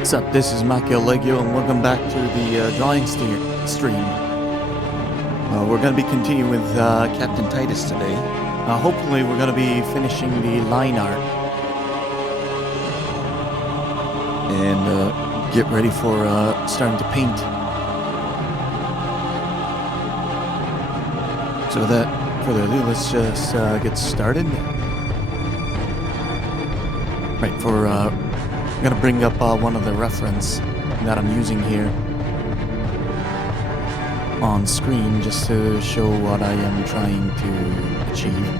What's up, this is Makio Legio and welcome back to the drawing stream. We're going to be continuing with Captain Titus today. Hopefully we're going to be finishing the line art. And get ready for starting to paint. So without further ado, let's just get started. Right, I'm going to bring up one of the reference that I'm using here on screen just to show what I am trying to achieve.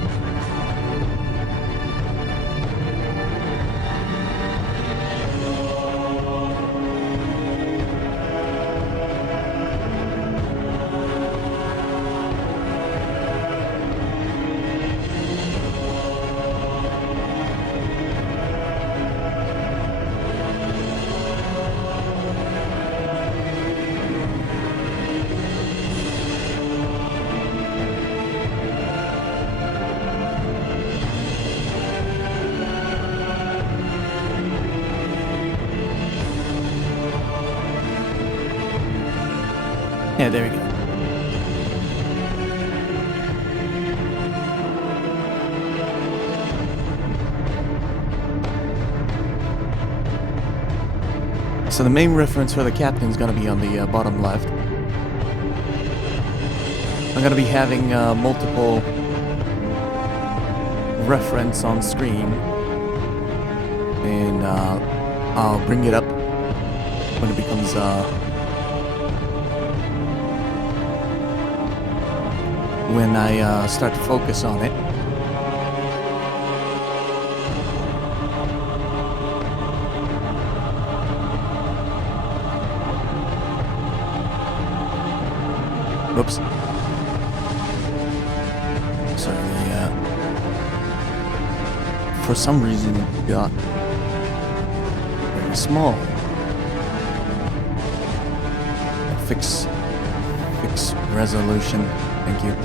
Yeah, there we go. So the main reference for the captain is going to be on the bottom left. I'm going to be having multiple reference on screen, and I'll bring it up when it becomes when I start to focus on it. Whoops. Sorry, for some reason it got very small. Fix resolution. Thank you.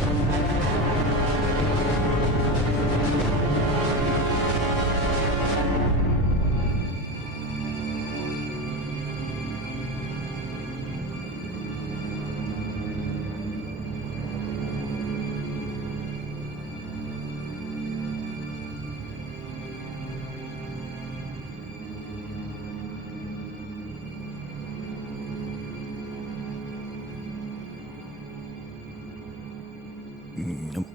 Nope.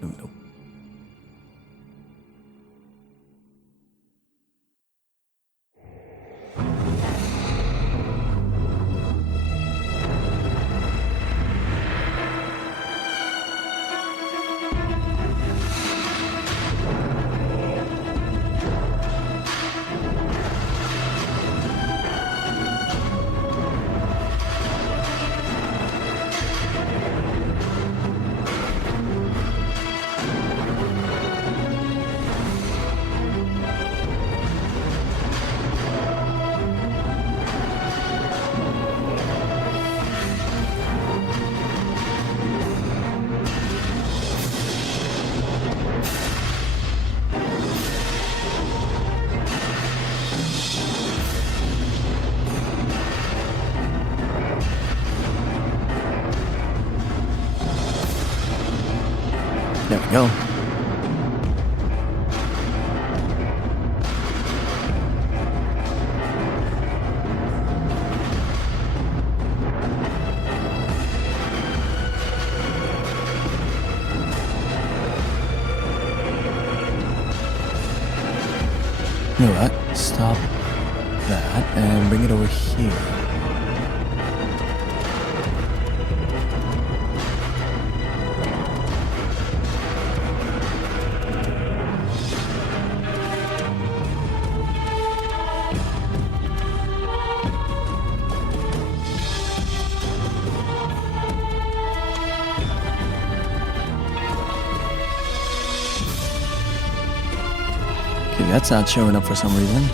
There we go. You know what? Stop that and bring it over here. That's not showing up for some reason.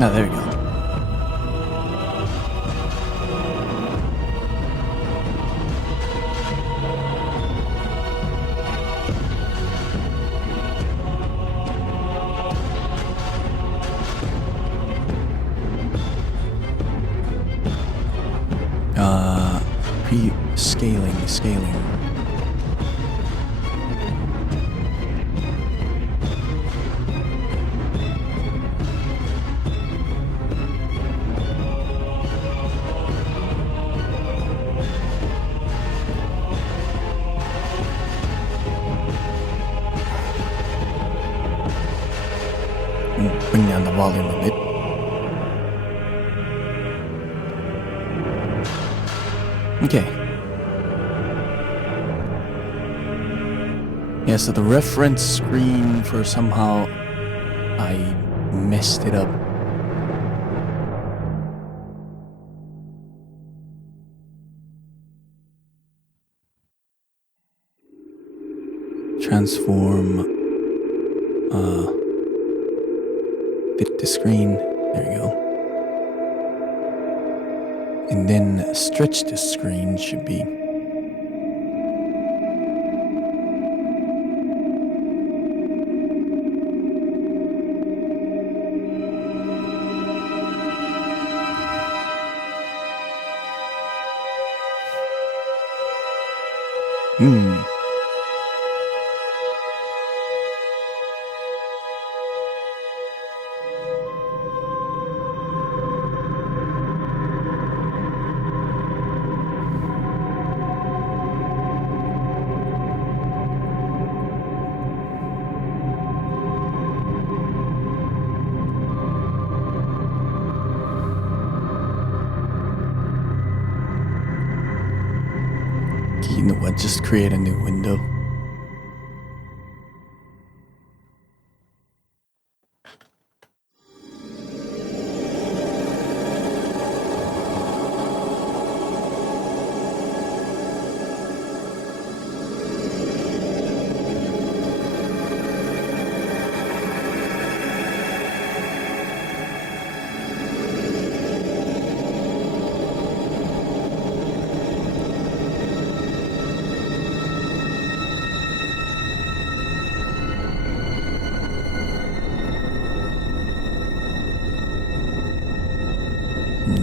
Oh, there you go. Scaling. Bring down the volume a bit. Okay. Yeah, so the reference screen for somehow I messed it up. Transform, fit the screen, there you go. And then stretch the screen should be. You know what? Just create a new window.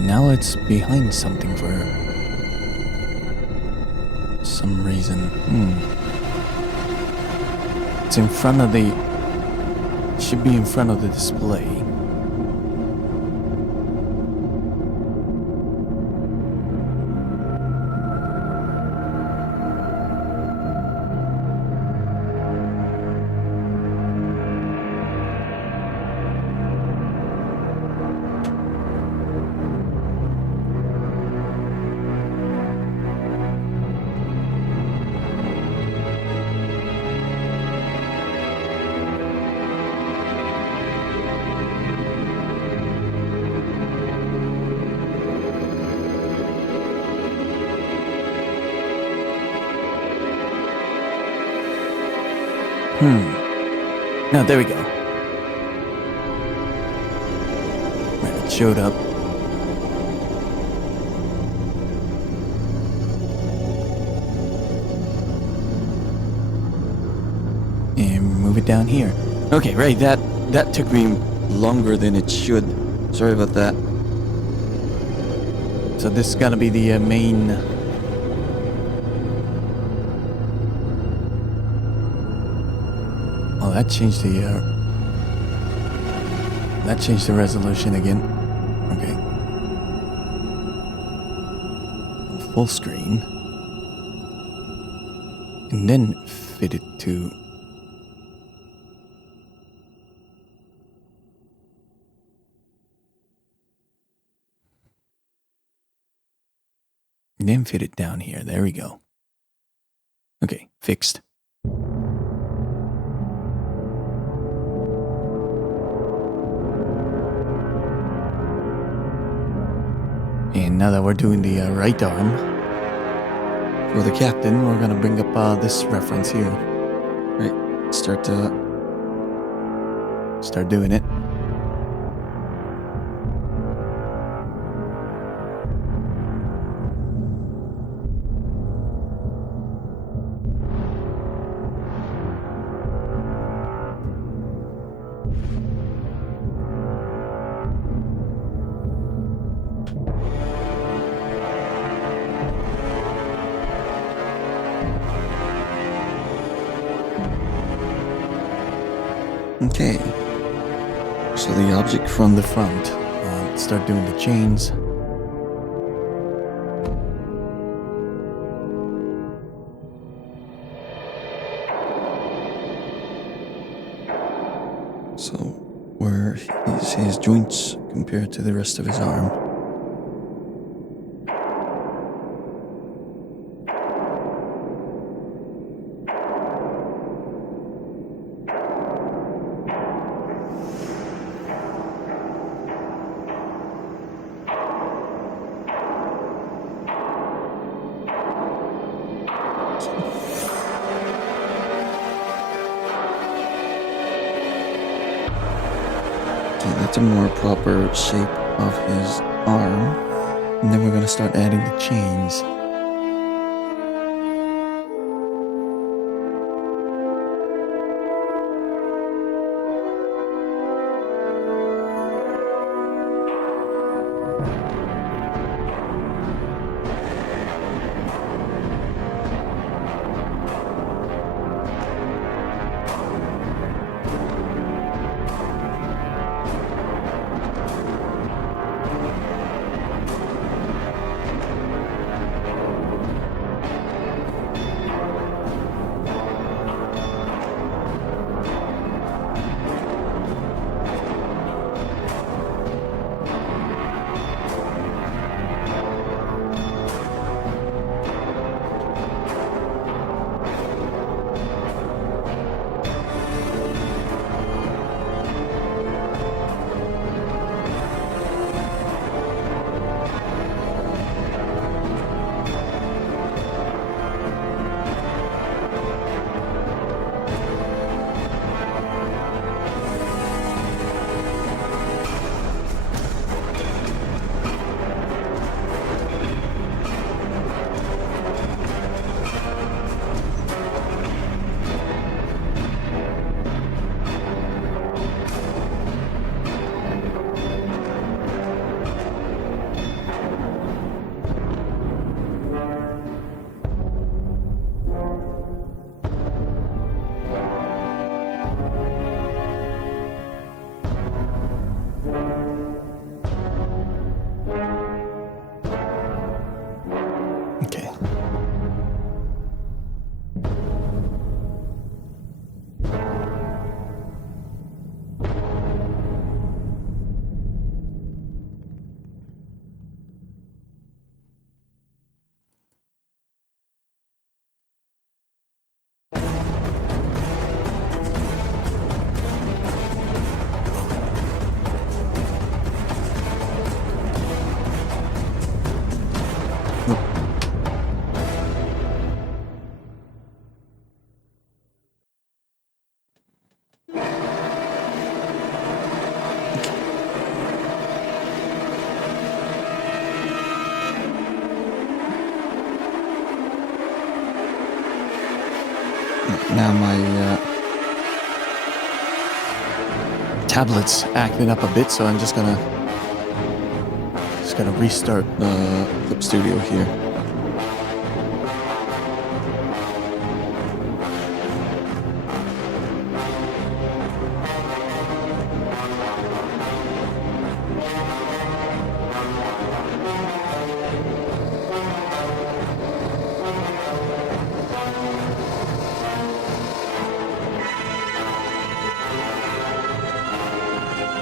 Now it's behind something for some reason. It's in front of the... should be in front of the display. Now there we go. Right, it showed up. And move it down here. Okay, right, that took me longer than it should. Sorry about that. So this is gonna be the main... Oh, that changed the resolution again. Okay. Full screen. And then fit it to... And then fit it down here. There we go. Okay, fixed. And now that we're doing the right arm for the captain, we're gonna bring up this reference here. Right, start doing it. Okay, so the object from the front. Let's start doing the chains. So, where is his joints compared to the rest of his arm? That's a more proper shape of his arm. And then we're going to start adding the chains. Okay. Now my tablet's acting up a bit, so I'm just gonna restart the Clip Studio here.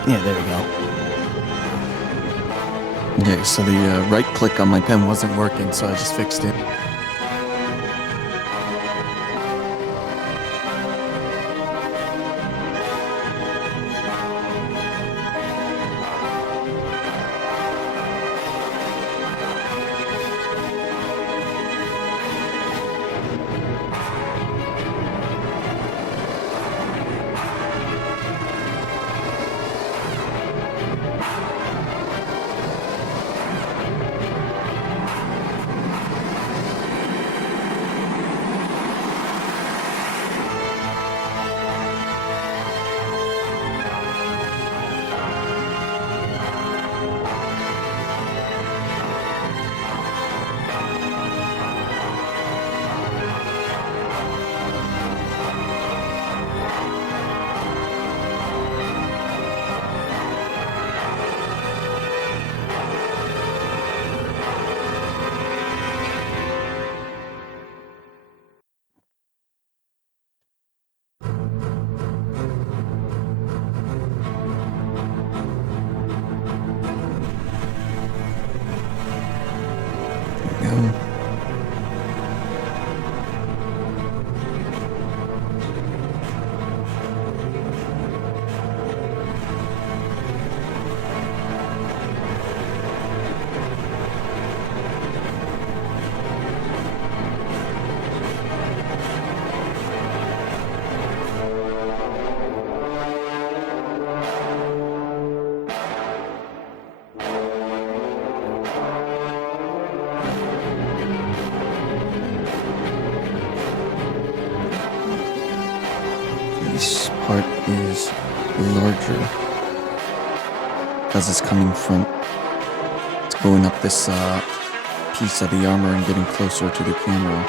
Yeah, there we go. Okay, so the right click on my pen wasn't working, so I just fixed it. this part is larger because it's coming from, it's going up this piece of the armor and getting closer to the camera.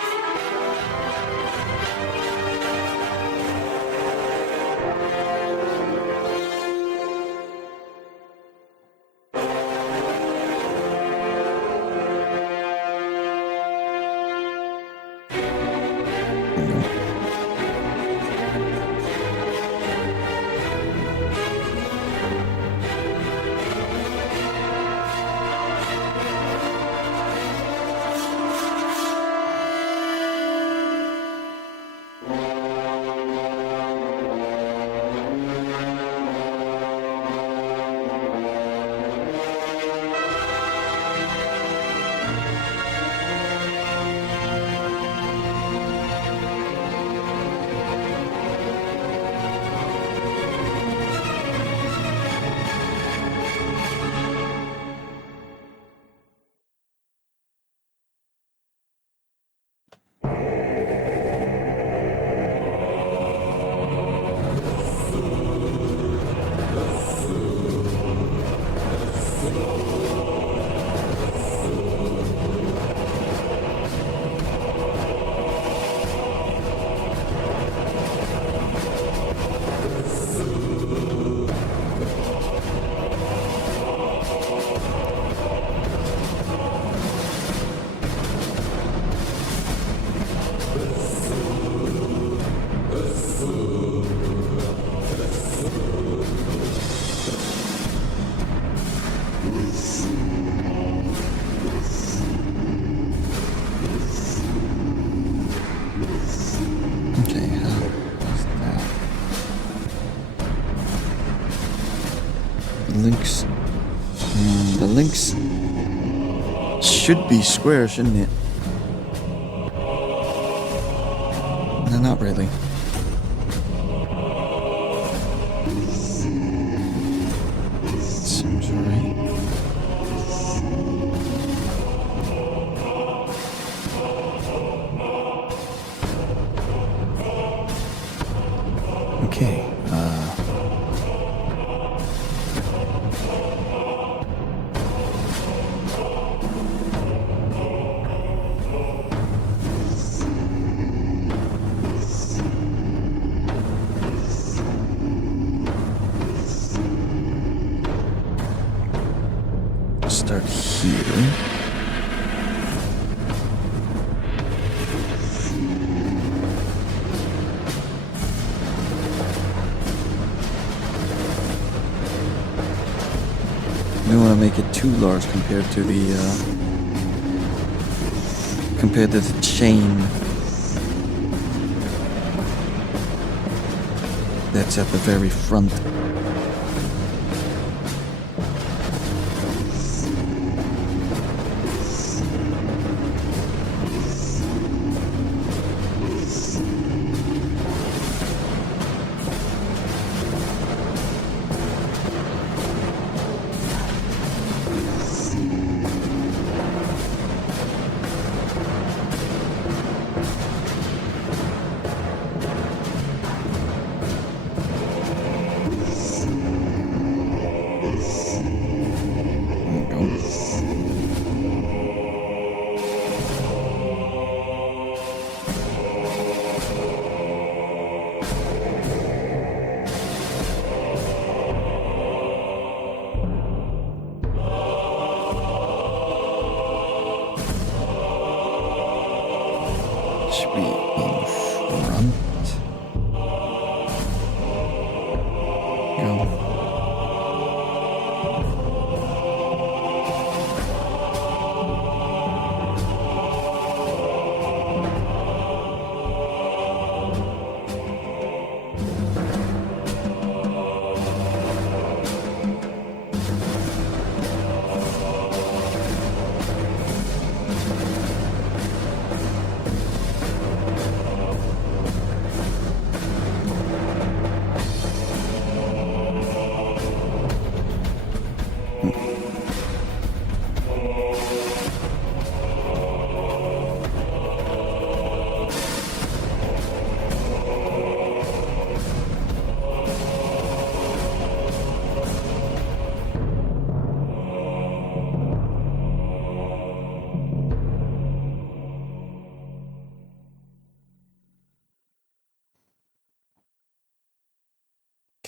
The links should be square, shouldn't it? No, not really. Seems right. Okay. Start here. We don't want to make it too large compared to the chain that's at the very front.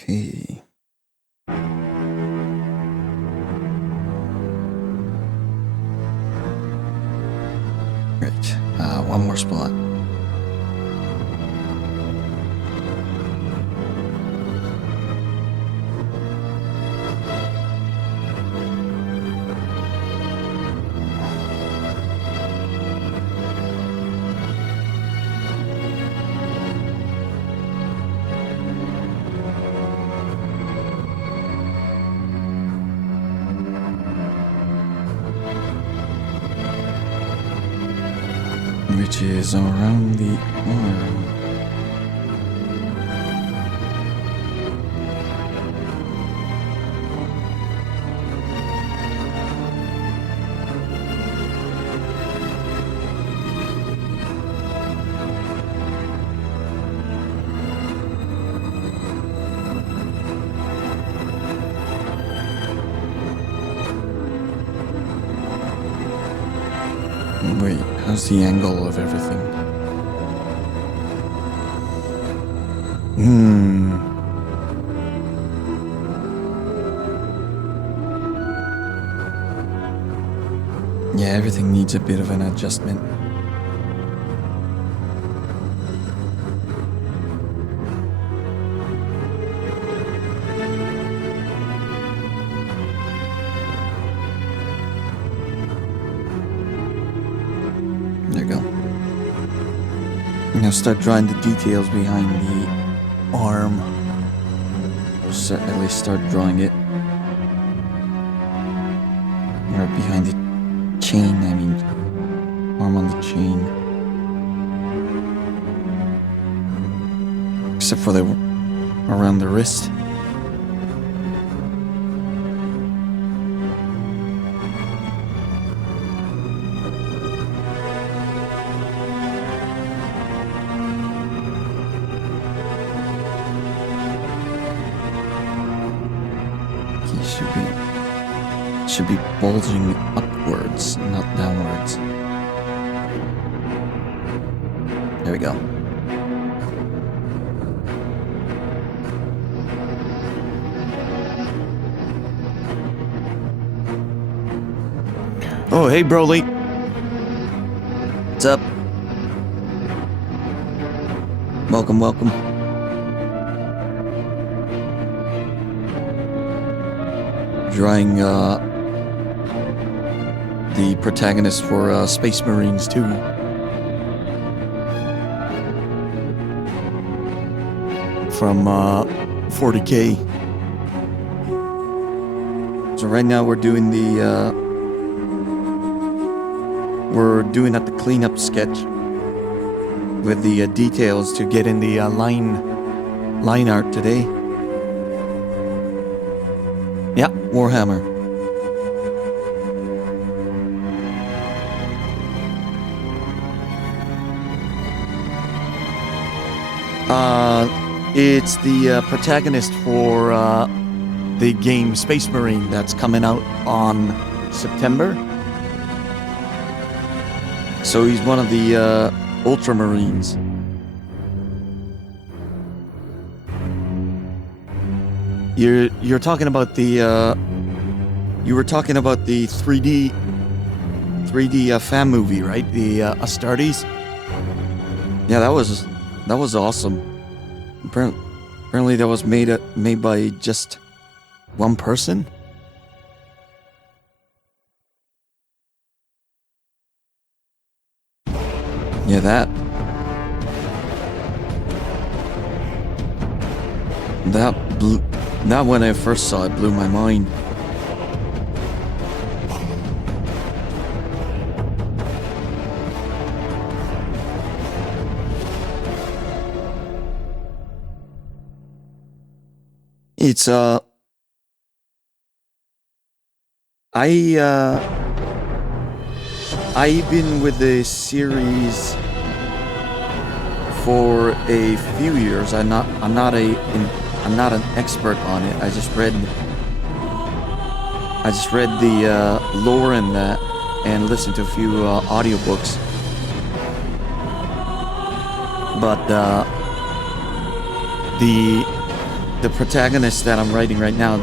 Okay. Right. One more spot. Which is around the arm. Wait, how's the angle of everything? Yeah, everything needs a bit of an adjustment. There you go. Now start drawing the details behind the arm. Or at least start drawing it. Or behind the chain, I mean. Arm on the chain. Except for the around the wrist. Should be bulging upwards, not downwards. There we go. Oh, hey, Broly. What's up? Welcome, welcome. Drawing, the protagonist for Space Marines 2. From 40K. So right now we're doing at the cleanup sketch with the details to get in the line art today. Yeah, Warhammer. It's the protagonist for the game Space Marine that's coming out on September. So he's one of the Ultramarines. You're talking about the you were talking about the 3D fan movie, right? The Astartes. Yeah, that was awesome. Apparently that was made by just one person. Yeah, that when I first saw it blew my mind. It's I've been with the series for a few years. I'm not an expert on it. I just read the lore in that and listened to a few audiobooks. But the protagonist that I'm writing right now,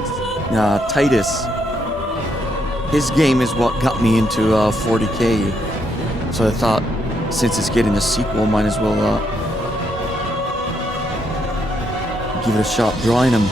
Titus, his game is what got me into 40K. So I thought, since it's getting a sequel, might as well give it a shot drawing him.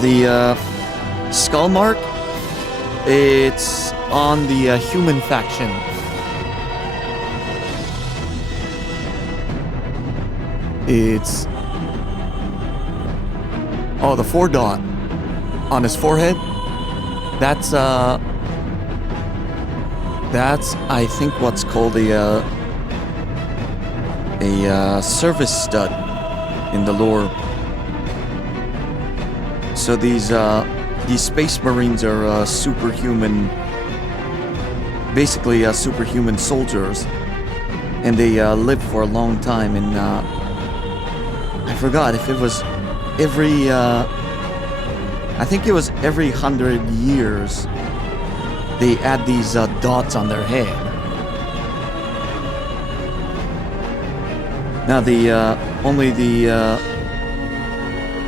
The skull mark, it's on the human faction. It's the 4 dot on his forehead. That's I think what's called a service stud in the lore. So these Space Marines are superhuman, basically superhuman soldiers, and they live for a long time. And I forgot if it was every, I think it was every 100 years they add these dots on their head. Now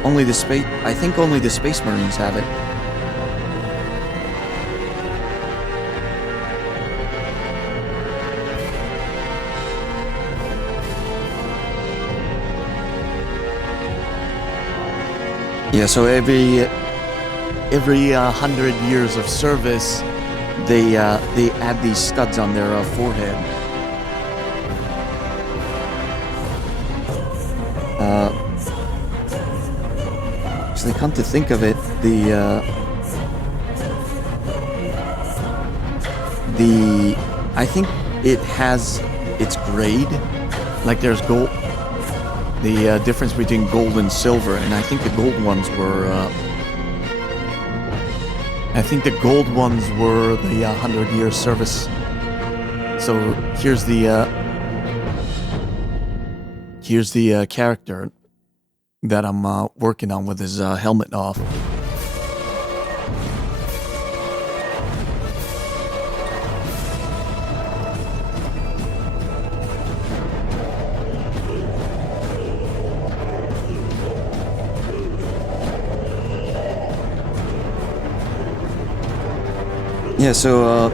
only the space, I think only the Space Marines have it. Yeah, so every 100 years of service, they add these studs on their forehead. Actually, come to think of it, I think it has its grade. Like there's gold, the difference between gold and silver, and I think the gold ones were the 100-year service. So here's the character that I'm working on with his helmet off. Yeah, so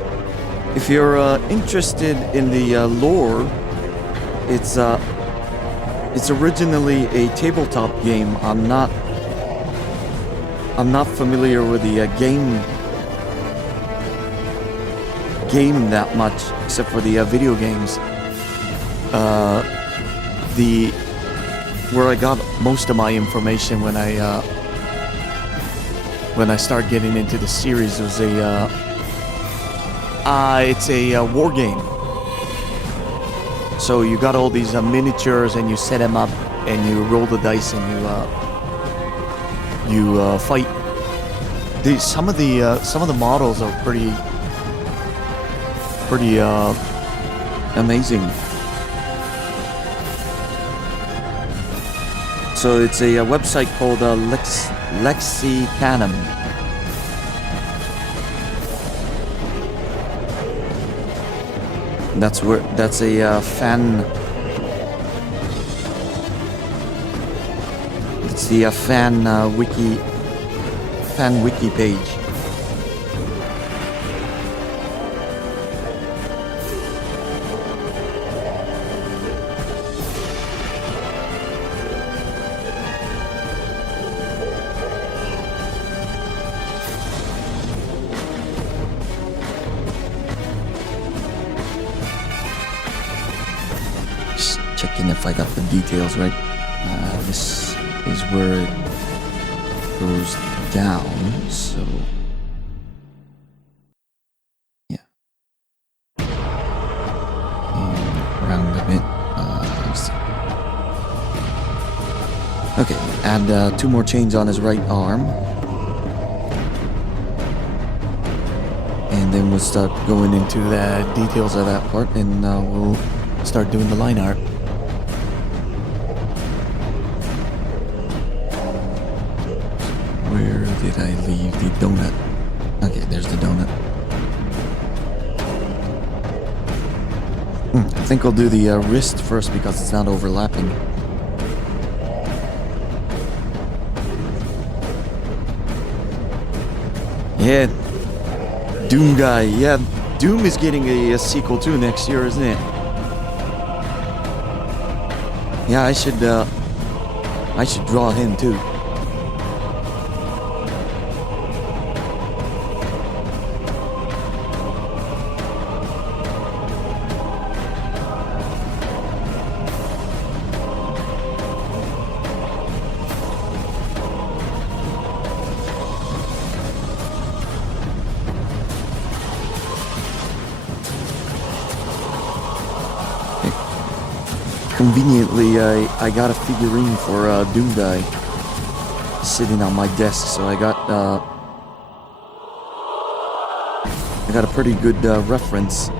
if you're interested in the lore, it's originally a tabletop game. I'm not familiar with the game that much, except for the video games. Where I got most of my information when I started getting into the series was it's a war game. So you got all these miniatures, and you set them up, and you roll the dice, and you fight. Some of the models are pretty amazing. So it's a website called Lexicanum. That's a fan. It's the fan wiki page. Checking if I got the details right. This is where it goes down, so yeah. And around a bit. Let's see. Okay, add 2 more chains on his right arm. And And then we'll start going into the details of that part, and we'll start doing the line art. Where did I leave the donut? Okay, there's the donut. I think I'll do the wrist first because it's not overlapping. Yeah, Doom guy. Yeah, Doom is getting a sequel too next year, isn't it? Yeah, I should draw him too. Conveniently, I got a figurine for Doom Guy sitting on my desk, so I got a pretty good reference.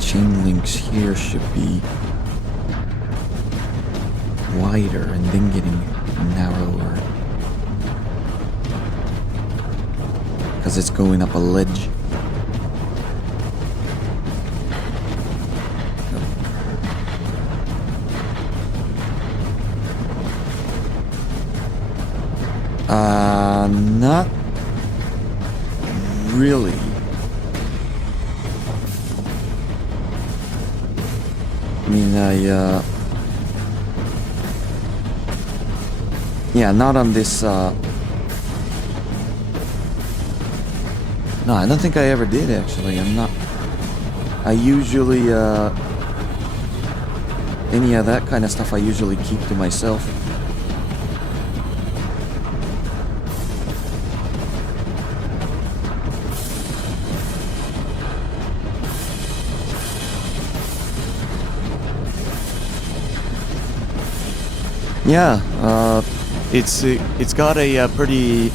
Chain links here should be wider and then getting narrower because it's going up a ledge. Not really. I mean, yeah, not on this, no, I don't think I ever did, actually. I usually, any of that kind of stuff I usually keep to myself. Yeah, it's got a pretty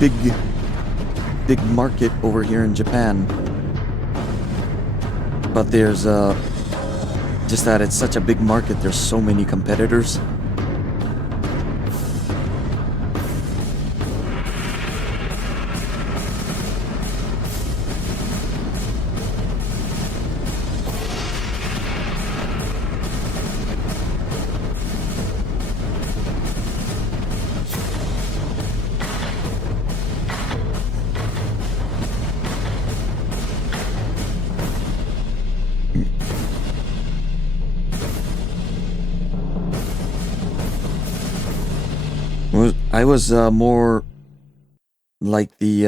big market over here in Japan, but there's just that it's such a big market. There's so many competitors. I was more like the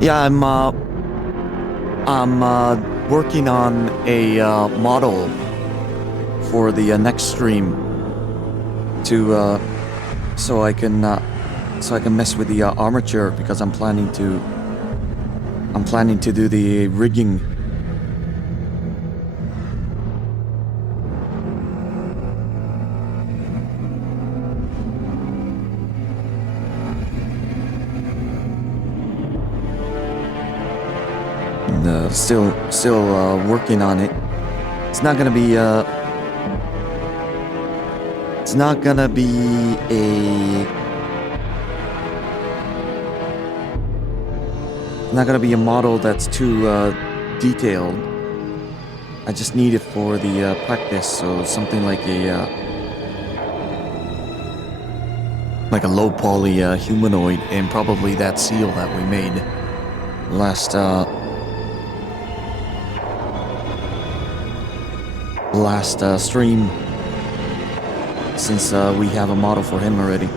yeah, I'm working on a model for the next stream to so I can mess with the armature because I'm planning to do the rigging. And, still working on it. It's not gonna be a model that's too detailed. I just need it for the practice, so something like like a low poly humanoid, and probably that seal that we made last stream, since we have a model for him already.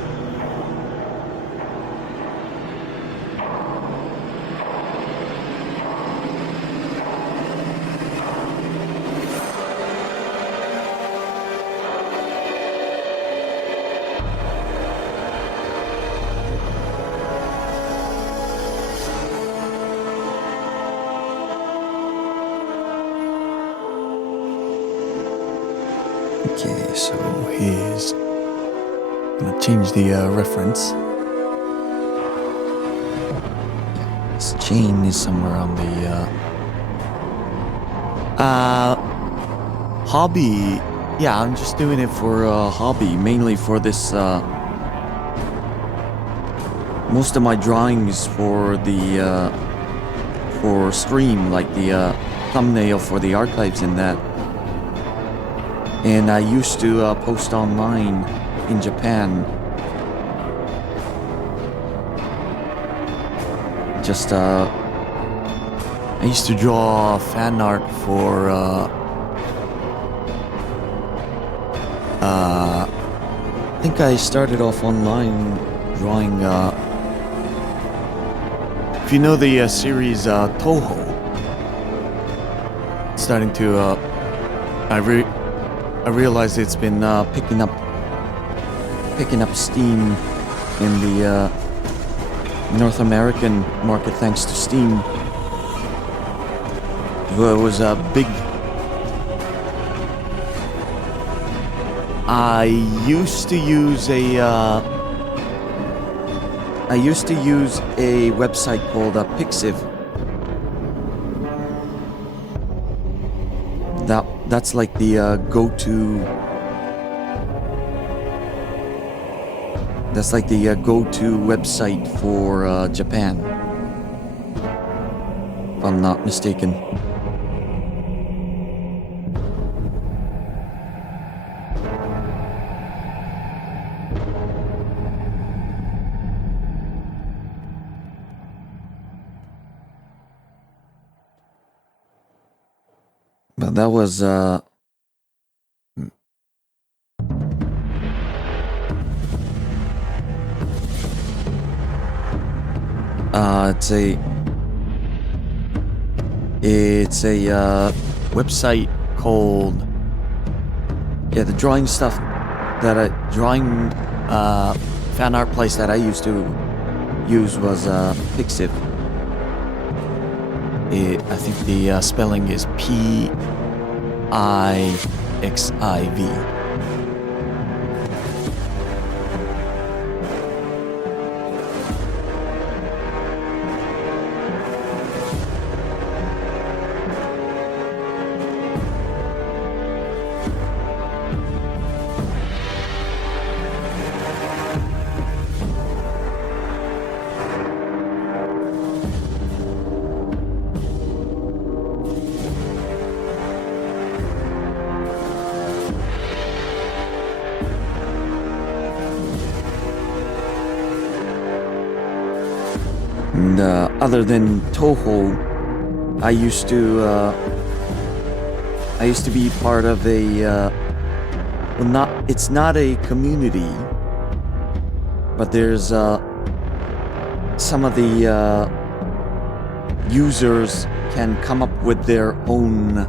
Okay, so here's gonna change the reference. This chain is somewhere on the hobby. Yeah, I'm just doing it for hobby, mainly for this. Most of my drawings for the for stream, like the thumbnail for the archives in that. And I used to post online in Japan. Just I used to draw fan art for I think I started off online drawing if you know the series Toho. It's starting to I realized it's been picking up steam in the North American market thanks to Steam. It was a big. I used to use a website called Pixiv. That's like the go-to. That's like the go-to website for Japan, if I'm not mistaken. But that was it's a website called the drawing stuff that fan art place that I used to use was Pixiv. I think the spelling is Pixiv. And other than Toho, I used to be part of a it's not a community, but there's some of the users can come up with their own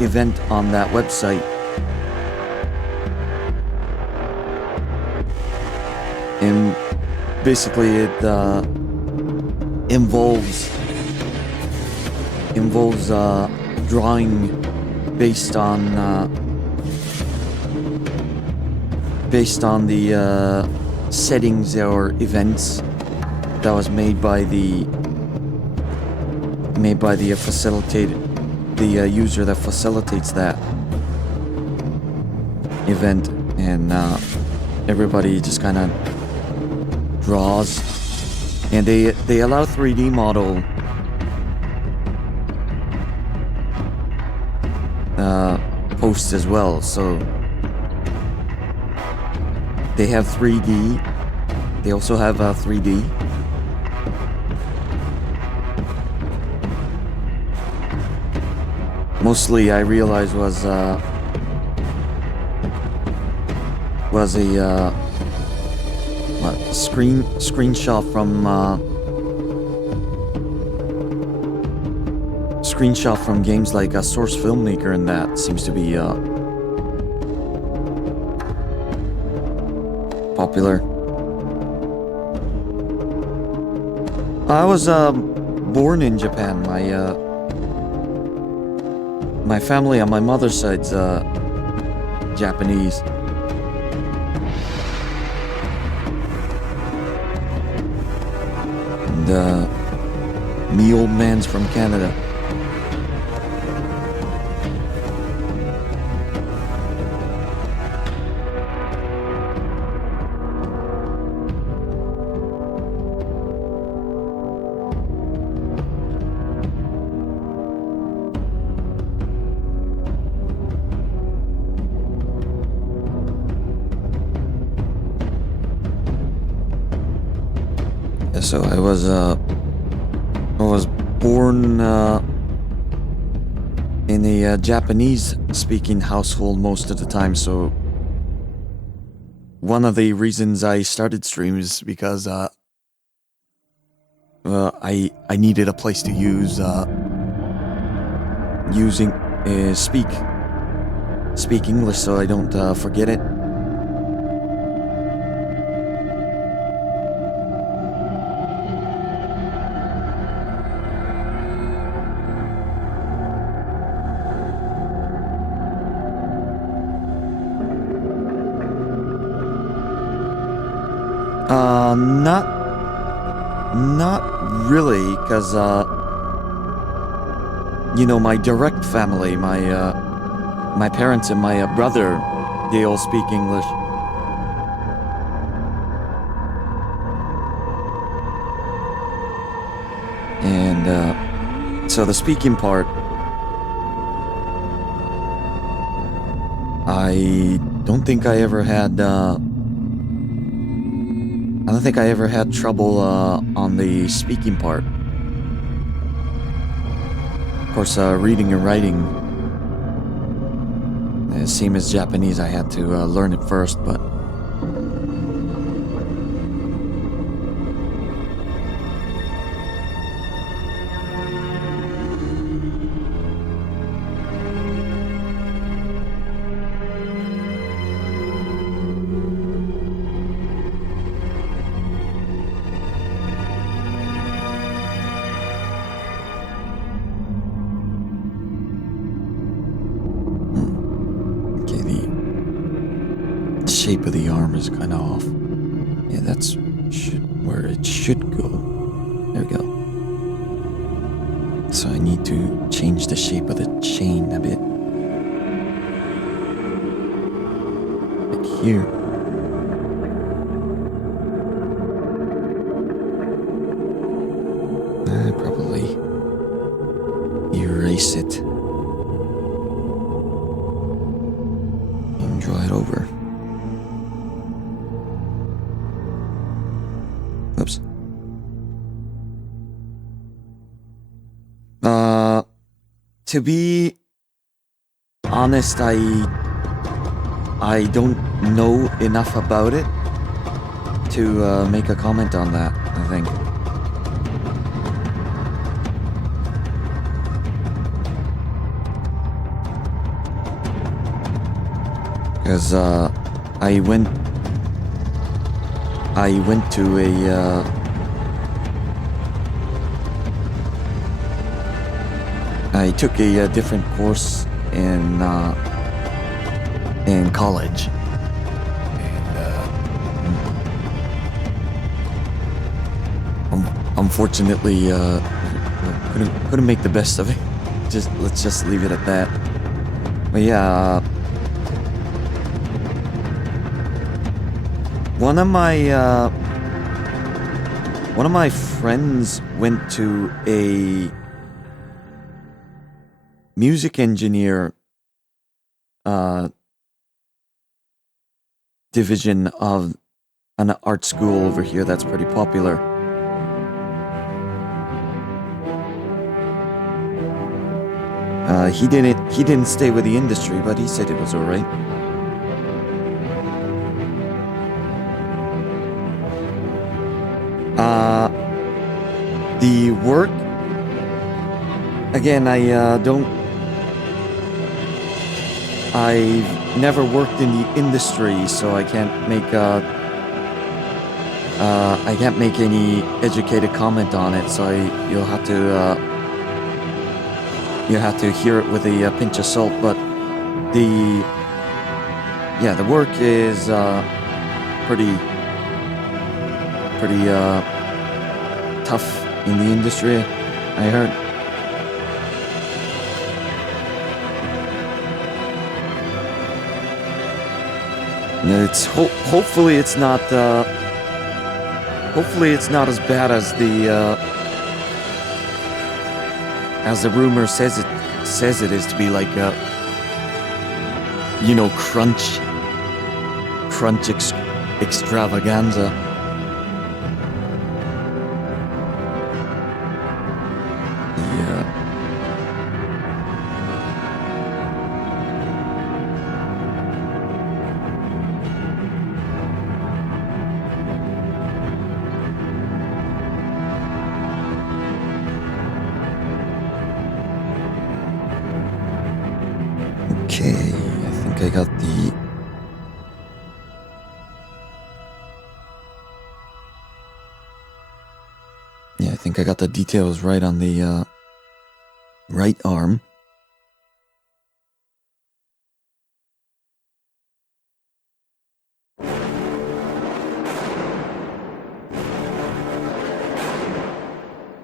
event on that website. And basically it involves drawing based on the settings or events that was made by the user that facilitates that event, and everybody just kind of draws, and they allow 3D model posts as well. So they have 3D. They also have 3D. Mostly, I realized was a screenshot from games like Source Filmmaker, and that seems to be popular. I was born in Japan. My family on my mother's side's Japanese. And me old man's from Canada. So I was born in a Japanese-speaking household most of the time. So one of the reasons I started streams because I needed a place to speak English so I don't forget it. Not really, because my direct family, my parents and my brother, they all speak English. And so the speaking part, I don't think I ever had trouble on the speaking part. Of course, reading and writing, same as Japanese, I had to learn it first, but shape of the arm is kind of off. Yeah, that's where it should go. There we go. So I need to change the shape of the chain a bit. Like here. I probably erase it and draw it over. Oops. To be honest, I don't know enough about it to make a comment on that, I think. Because I went to I took a different course in college, and unfortunately couldn't make the best of it. Let's just leave it at that. But yeah, one of my friends went to a music engineer division of an art school over here that's pretty popular. He didn't stay with the industry, but he said it was alright. The work, again, I've never worked in the industry, so I can't make any educated comment on it. So you'll have to hear it with a pinch of salt. But the work is pretty tough in the industry, I heard. It's hopefully it's not as bad as the rumor says it is, to be like crunch extravaganza. Okay, I think I got the... Yeah, I think I got the details right on the right arm.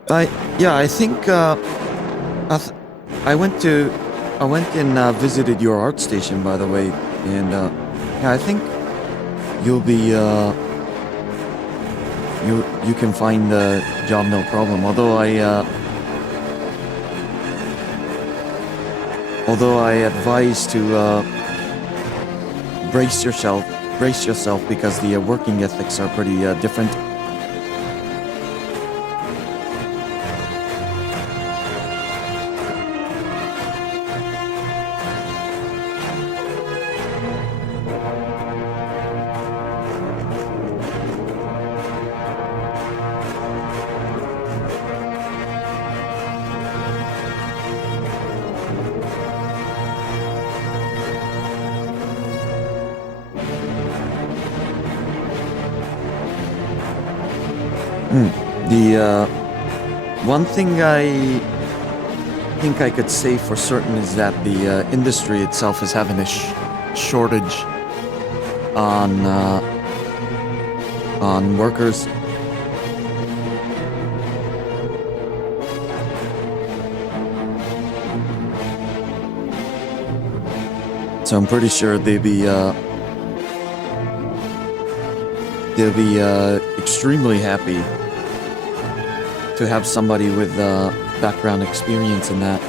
I think I went and visited your art station, by the way, and I think you'll be you can find the job no problem. Although I advise to brace yourself because the working ethics are pretty different. The one thing I think I could say for certain is that the industry itself is having a shortage on workers. So I'm pretty sure they'll be extremely happy to have somebody with background experience in that.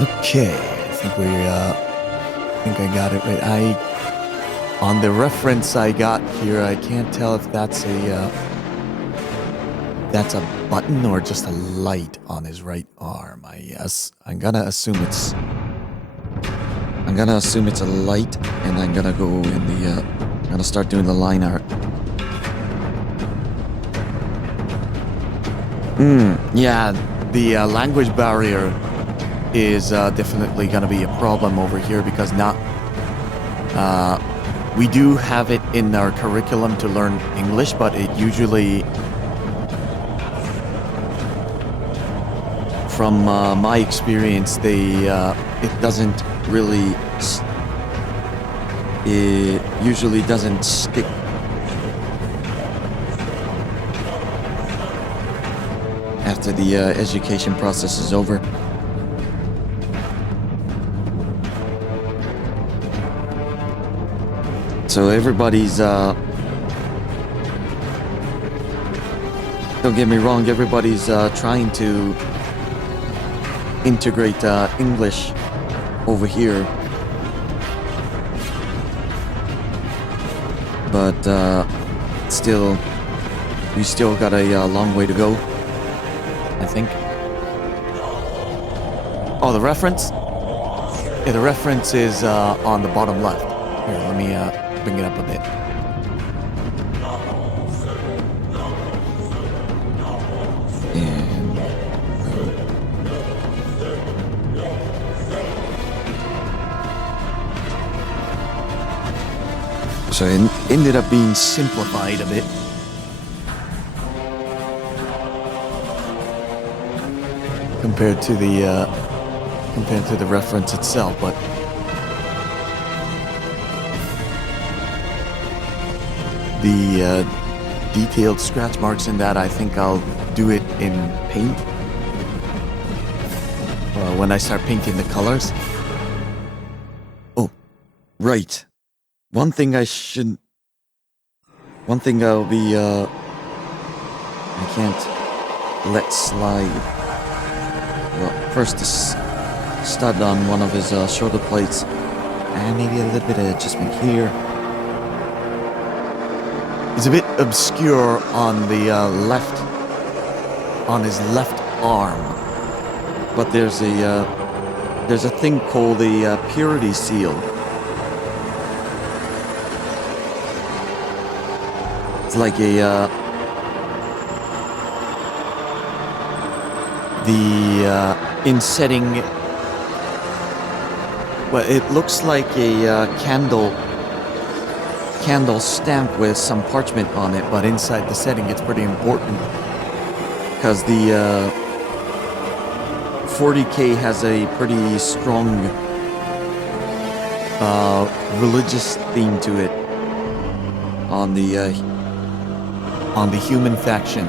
Okay, I think I got it right. On the reference I got here, I can't tell if that's a button or just a light on his right arm. I'm gonna assume it's a light, and I'm gonna go in the I'm gonna start doing the line art. Yeah, the language barrier is definitely gonna be a problem over here, because we do have it in our curriculum to learn English, but it usually, from my experience, it usually doesn't stick. After the education process is over. So everybody's don't get me wrong, everybody's trying to integrate English over here. But still, we still got a long way to go, I think. Oh, the reference? Yeah, the reference is on the bottom left. Here, let me bring it up a bit. So it ended up being Simplified a bit. Compared to the reference itself, but the detailed scratch marks in that, I think I'll do it in paint when I start painting the colors. Oh, right. One thing I'll be, I can't let slide. Well, first the stud on one of his shoulder plates, and maybe a little bit of adjustment here. It's a bit obscure on the on his left arm. But there's a thing called a purity seal. It's like a in setting. Well, it looks like a candle stamp with some parchment on it, but inside the setting it's pretty important because the 40K has a pretty strong religious theme to it on the human faction.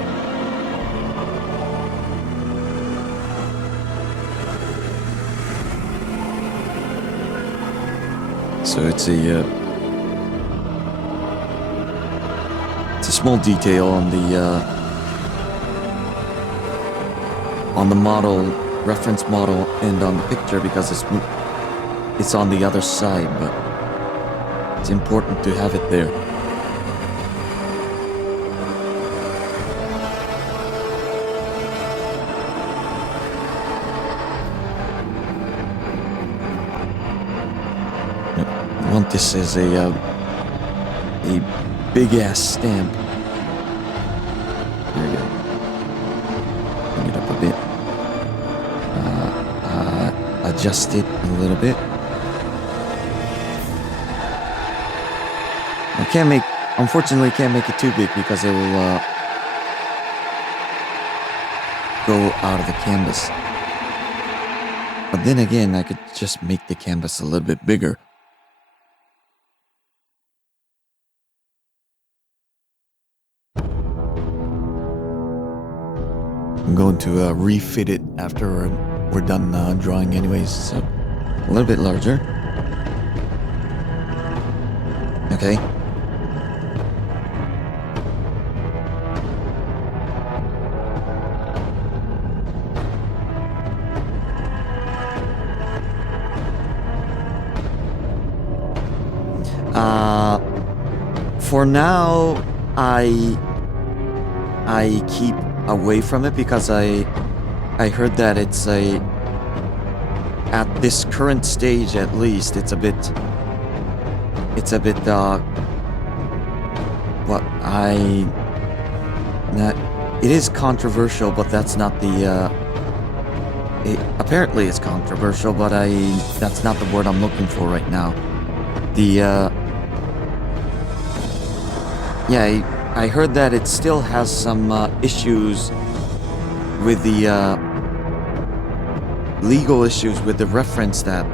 So it's a small detail on the model, reference model, and on the picture because it's on the other side, but it's important to have it there. I want this as a big ass stamp. There we go. Bring it up a bit. Adjust it a little bit. Unfortunately can't make it too big because it will go out of the canvas. But then again, I could just make the canvas a little bit bigger. I'm going to refit it after we're done drawing anyways. So, a little bit larger. Okay. For now, I keep away from it because I heard that it's at this current stage at least it is controversial, but that's not the apparently it's controversial, but that's not the word I'm looking for right now. I heard that it still has some issues with the legal issues with the reference that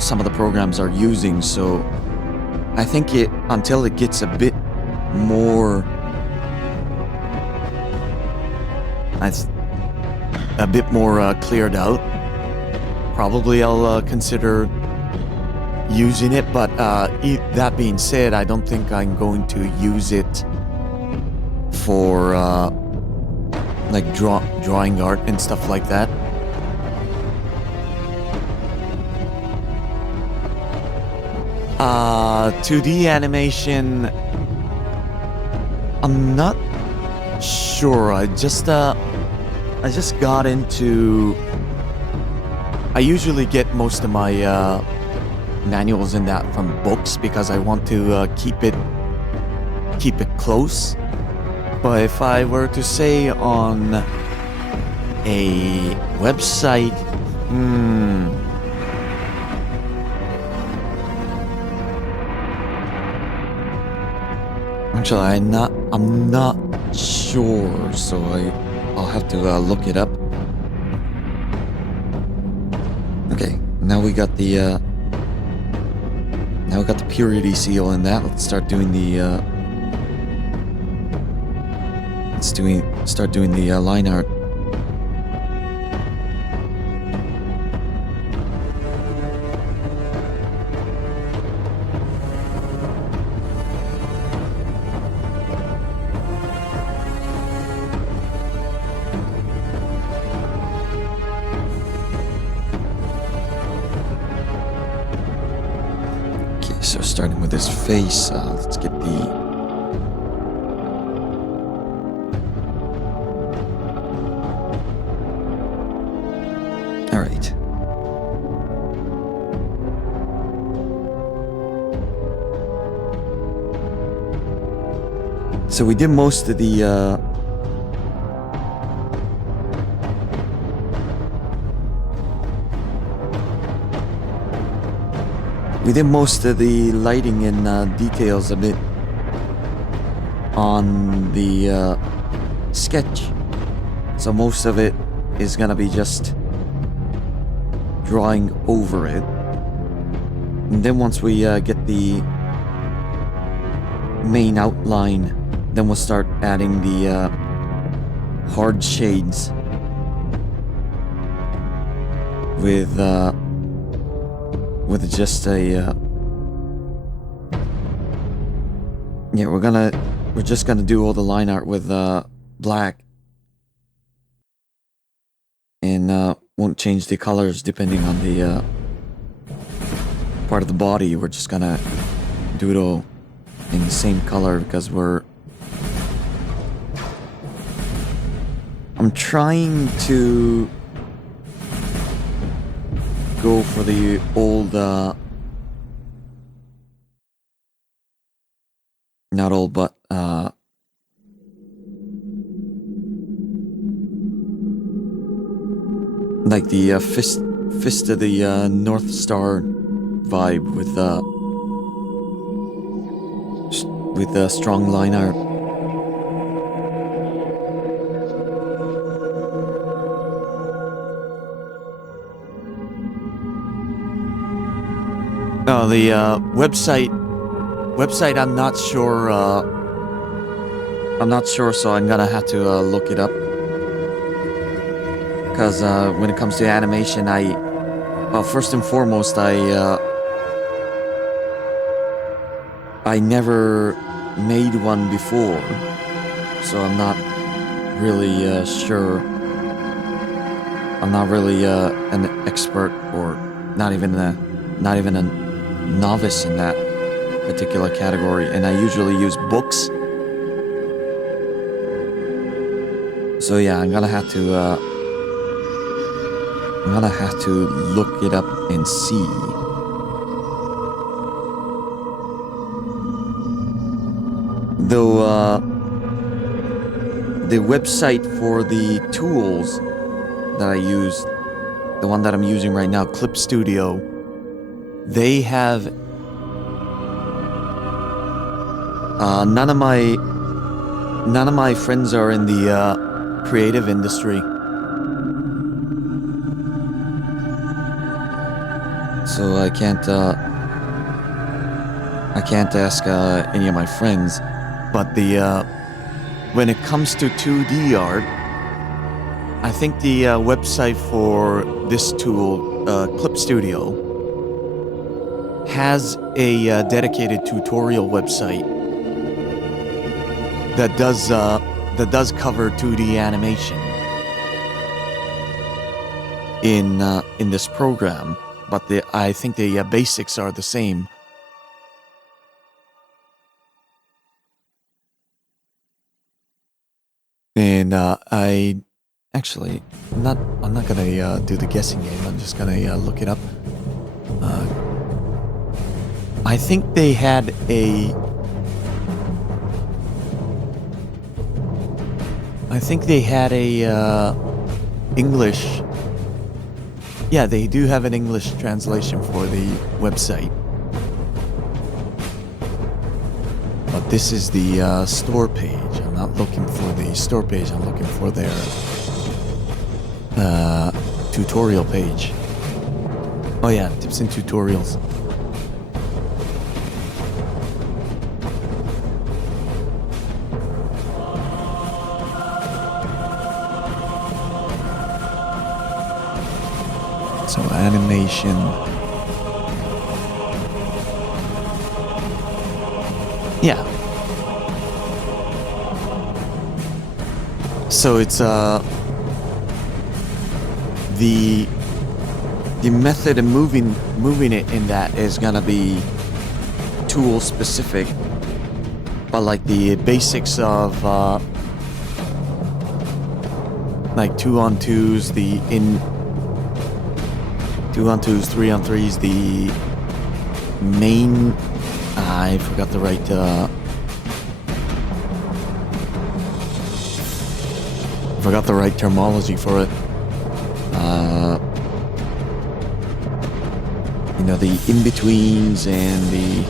some of the programs are using. So I think until it gets a bit more cleared out, probably I'll consider using it, but that being said, I don't think I'm going to use it for like drawing art and stuff like that. Uh, 2D animation, I'm not sure. I just got into. I usually get most of my manuals in that from books because I want to keep it close. But if I were to say on a website, actually, I'm not sure, so I'll have to look it up. Okay, now we got the purity seal in that. Let's start doing the start doing the line art. So starting with his face, let's get the... Alright. So we did most of the... We did most of the lighting and details a bit on the sketch. So most of it is gonna be just drawing over it. And then once we get the main outline, then we'll start adding the hard shades with just a we're just gonna do all the line art with black, and won't change the colors depending on the part of the body. We're just gonna do it all in the same color because I'm trying to go for the old, not old, but, like the, Fist of the, North Star vibe with strong line art. Oh, the website, I'm not sure, so I'm gonna have to look it up. Because when it comes to animation, well, first and foremost, I never made one before, so I'm not really sure. I'm not really an expert, or not even a novice in that particular category, and I usually use books. So yeah, I'm gonna have to look it up and see. Though the website for the tools that I use, the one that I'm using right now, Clip Studio, they have none of my friends are in the creative industry, so I can't ask any of my friends. But the when it comes to 2D art, I think the website for this tool, Clip Studio, has a dedicated tutorial website that does cover 2D animation in this program, but I think the basics are the same. And I'm not gonna do the guessing game. I'm just gonna look it up. I think they had a English. Yeah, they do have an English translation for the website. But this is the store page. I'm not looking for the store page. I'm looking for their tutorial page. Oh yeah, tips and tutorials. So animation. Yeah. So it's the method of moving it in that is gonna be tool specific, but like the basics of like 2-on-2s, 2-on-2s, 3-on-3s, the main. I forgot the right. Forgot the right terminology for it. You know, the in-betweens and the.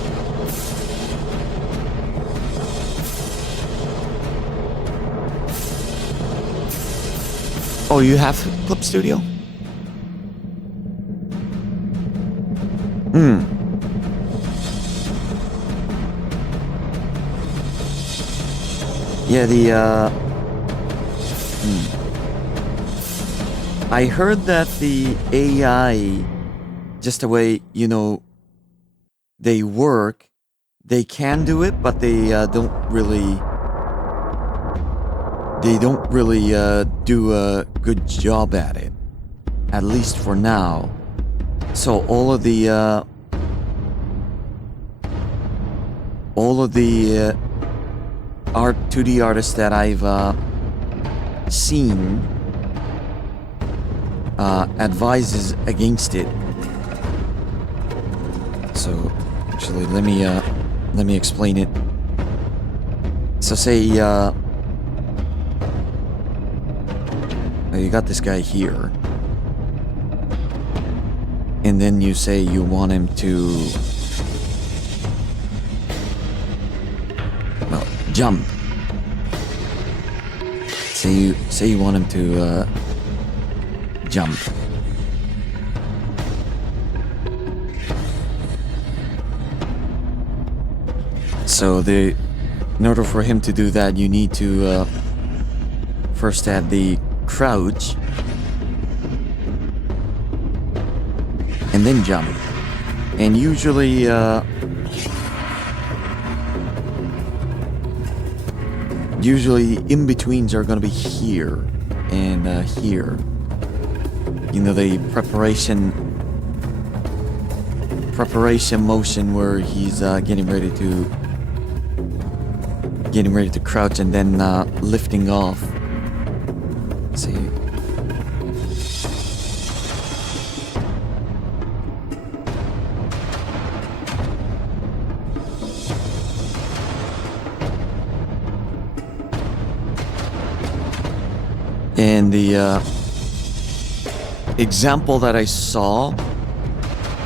Oh, you have Clip Studio? Yeah, I heard that the AI, just the way, you know, they work, they can do it, but they don't really do a good job at it, at least for now. So all of the art 2D artists that I've seen advises against it. So actually, let me explain it. So say you got this guy here, and then you say you want him to jump. Say you want him to jump. So in order for him to do that, you need to first add the crouch and then jump. And usually in-betweens are going to be here and here. You know, the preparation motion where he's getting ready to crouch and then lifting off. See. And the example that I saw,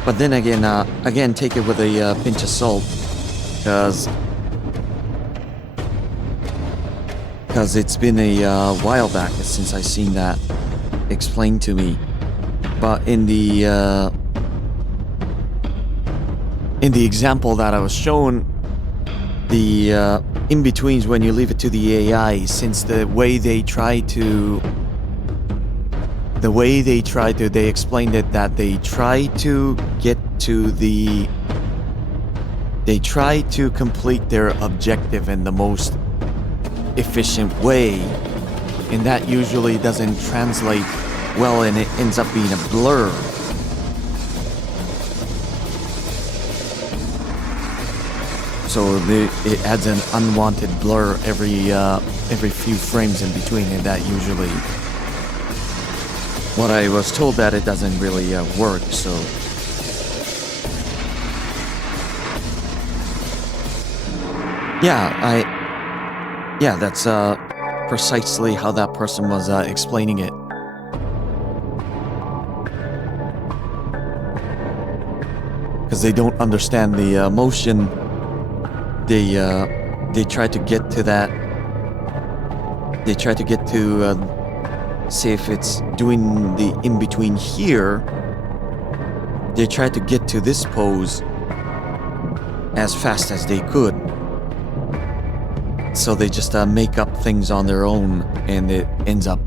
but then again, take it with a pinch of salt, because it's been a while back since I seen that explained to me. But in the example that I was shown, the in-betweens, when you leave it to the AI, since they explained it that they try to get to the they try to complete their objective in the most efficient way, and that usually doesn't translate well, and it ends up being a blur. So it adds an unwanted blur every few frames in between, and that usually, what I was told, that it doesn't really work. So yeah, that's precisely how that person was explaining it. Because they don't understand the motion. They try to get to that. They try to get to say if it's doing the in between here. They try to get to this pose as fast as they could. So they just make up things on their own, and it ends up,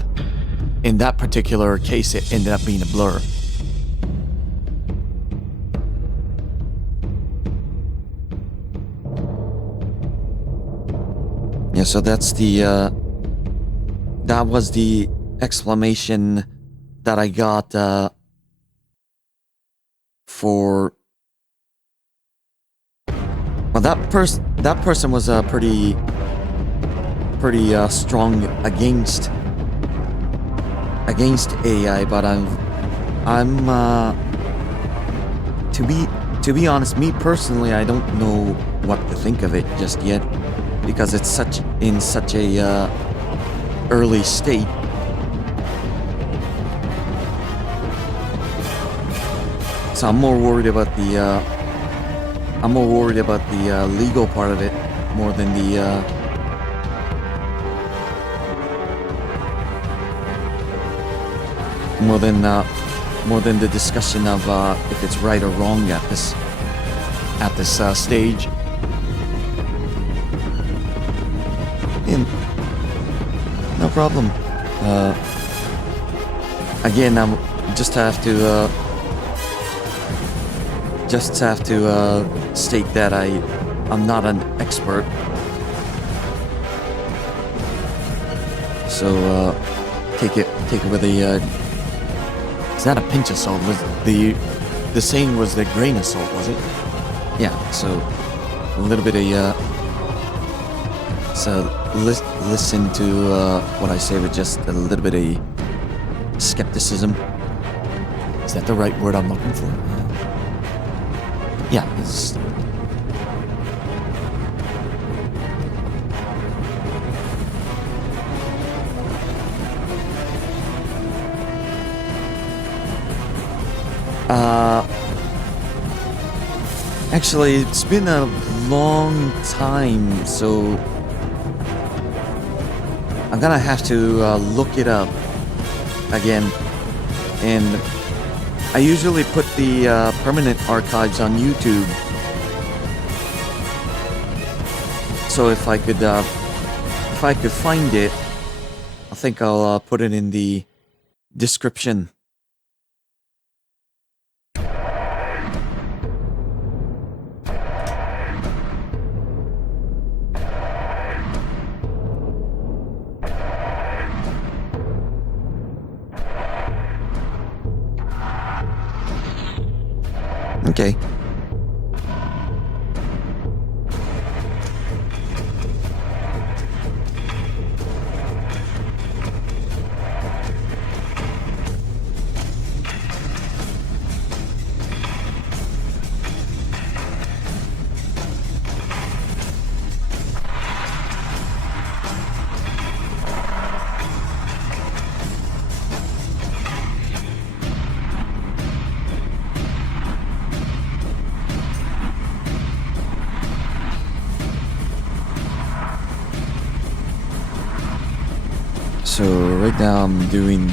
in that particular case, it ended up being a blur. Yeah, so that's the, that was the exclamation that I got, for, well, that person was, pretty strong against AI, but I'm, to be honest, me personally, I don't know what to think of it just yet, because it's in such a early state. So I'm more worried about the legal part of it more than the more than the discussion of if it's right or wrong at this stage. No problem. Again, I'm just have to state that I'm not an expert. So take it with a. It's not a pinch of salt. Was the saying was the grain of salt, was it? Yeah. So a little bit of so listen to what I say with just a little bit of skepticism. Is that the right word I'm looking for? Yeah, it's... Actually, it's been a long time, so I'm gonna have to look it up again. And I usually put the permanent archives on YouTube. So if I could find it, I think I'll put it in the description. Okay. So right now I'm doing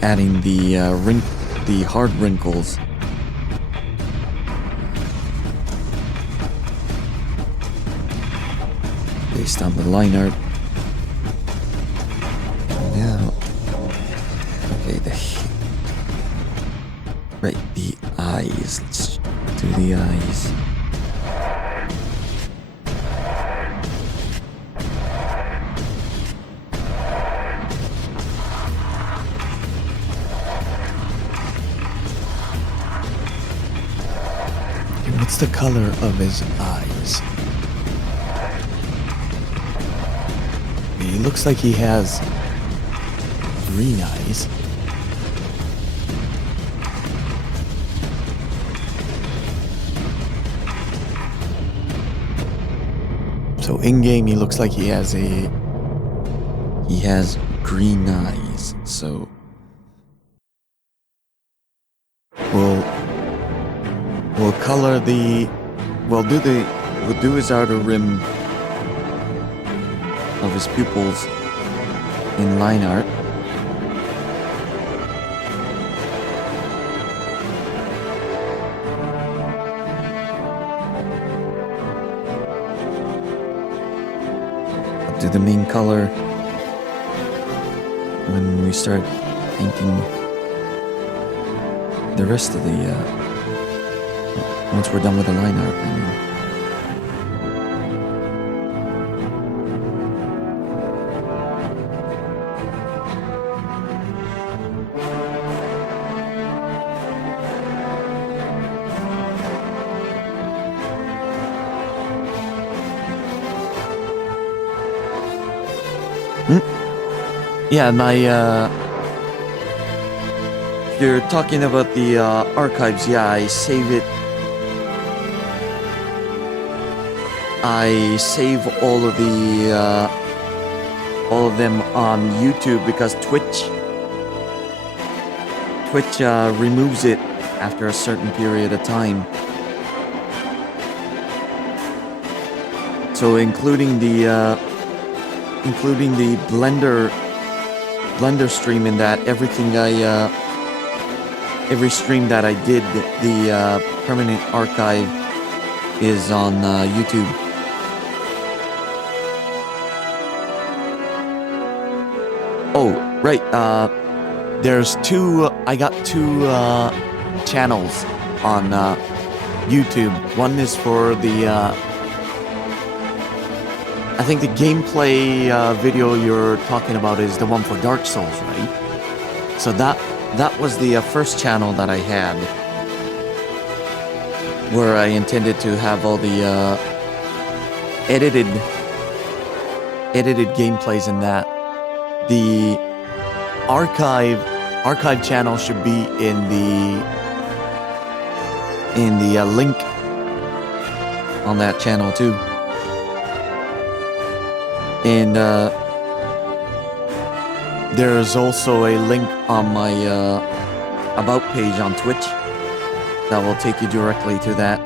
adding the hard wrinkles. Based on the line art. Now, okay, eyes. Let's do the eyes. What's the color of his eyes? He looks like he has green eyes. So in game he looks like he has green eyes. So we'll color we'll do his outer rim of his pupils in line art. Do the main color when we start painting the rest of the once we're done with the line art, I mean. Yeah, If you're talking about the archives, yeah, I save all of them on YouTube because Twitch removes it after a certain period of time. So including the Blender stream in that, every stream that I did, the permanent archive is on YouTube. Oh, right. I got two channels on YouTube. One is for the I think the gameplay video you're talking about is the one for Dark Souls, right? So that was the first channel that I had, where I intended to have all the edited gameplays in that. The archive channel should be in the link on that channel too. And there's also a link on my about page on Twitch that will take you directly to that.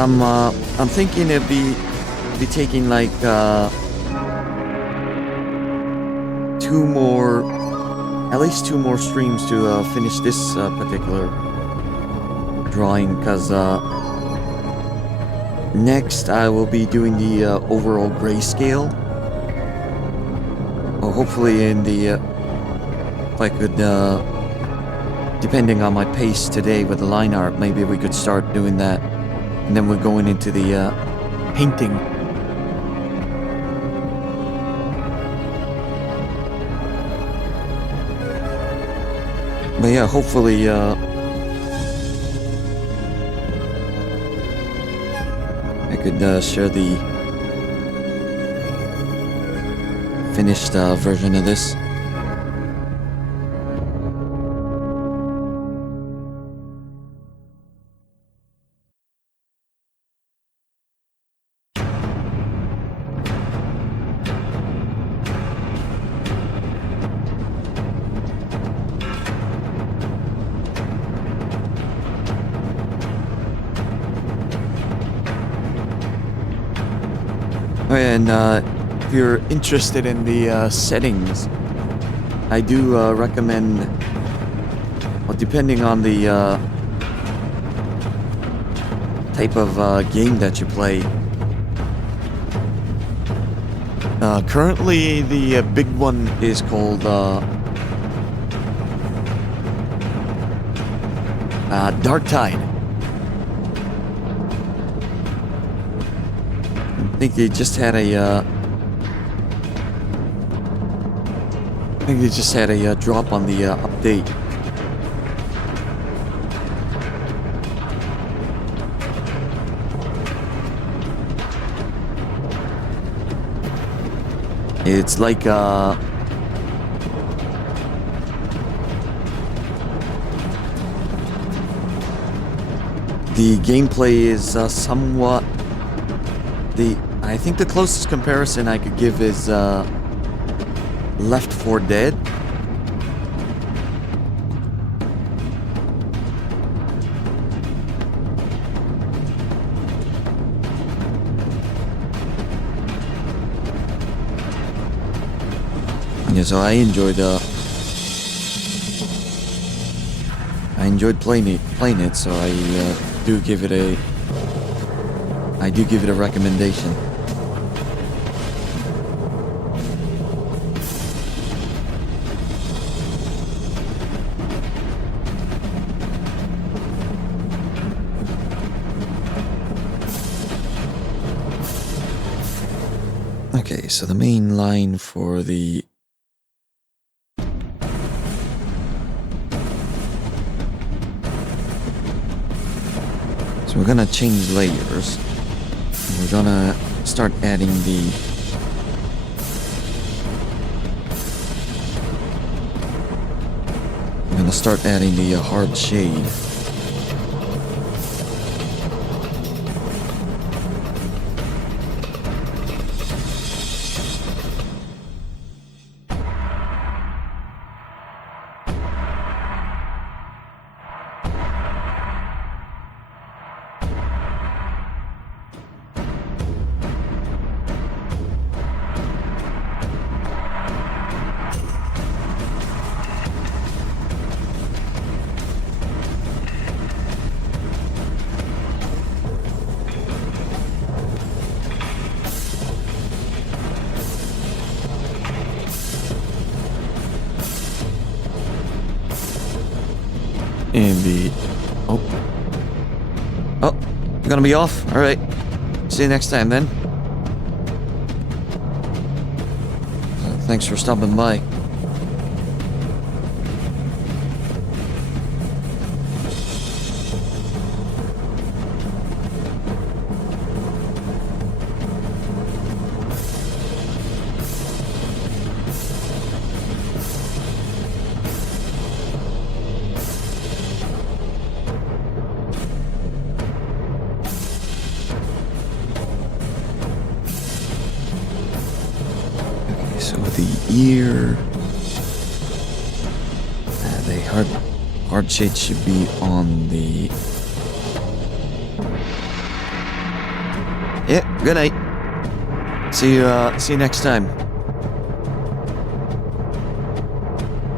I'm thinking it'd be taking like at least two more streams to finish this particular drawing, because next I will be doing the overall grayscale. Well, hopefully if I could, depending on my pace today with the line art, maybe we could start doing that, and then we're going into the Painting. But yeah, hopefully I could share the finished version of this. And If you're interested in the settings, I do recommend, well, depending on the type of game that you play. currently the big one Is called Dark Tide. I think they just had a drop on the update. It's like the gameplay is somewhat I think the closest comparison I could give is Left 4 Dead. Yeah, so I enjoyed playing it, so I do give it a recommendation. Okay, so the main line for the So we're gonna change layers. We're gonna start adding the hard shade. And the oh, you're gonna be off. All right. See you next time then. Thanks for stopping by. So the ear, the hard shade should be on the Yeah, good night. See you next time.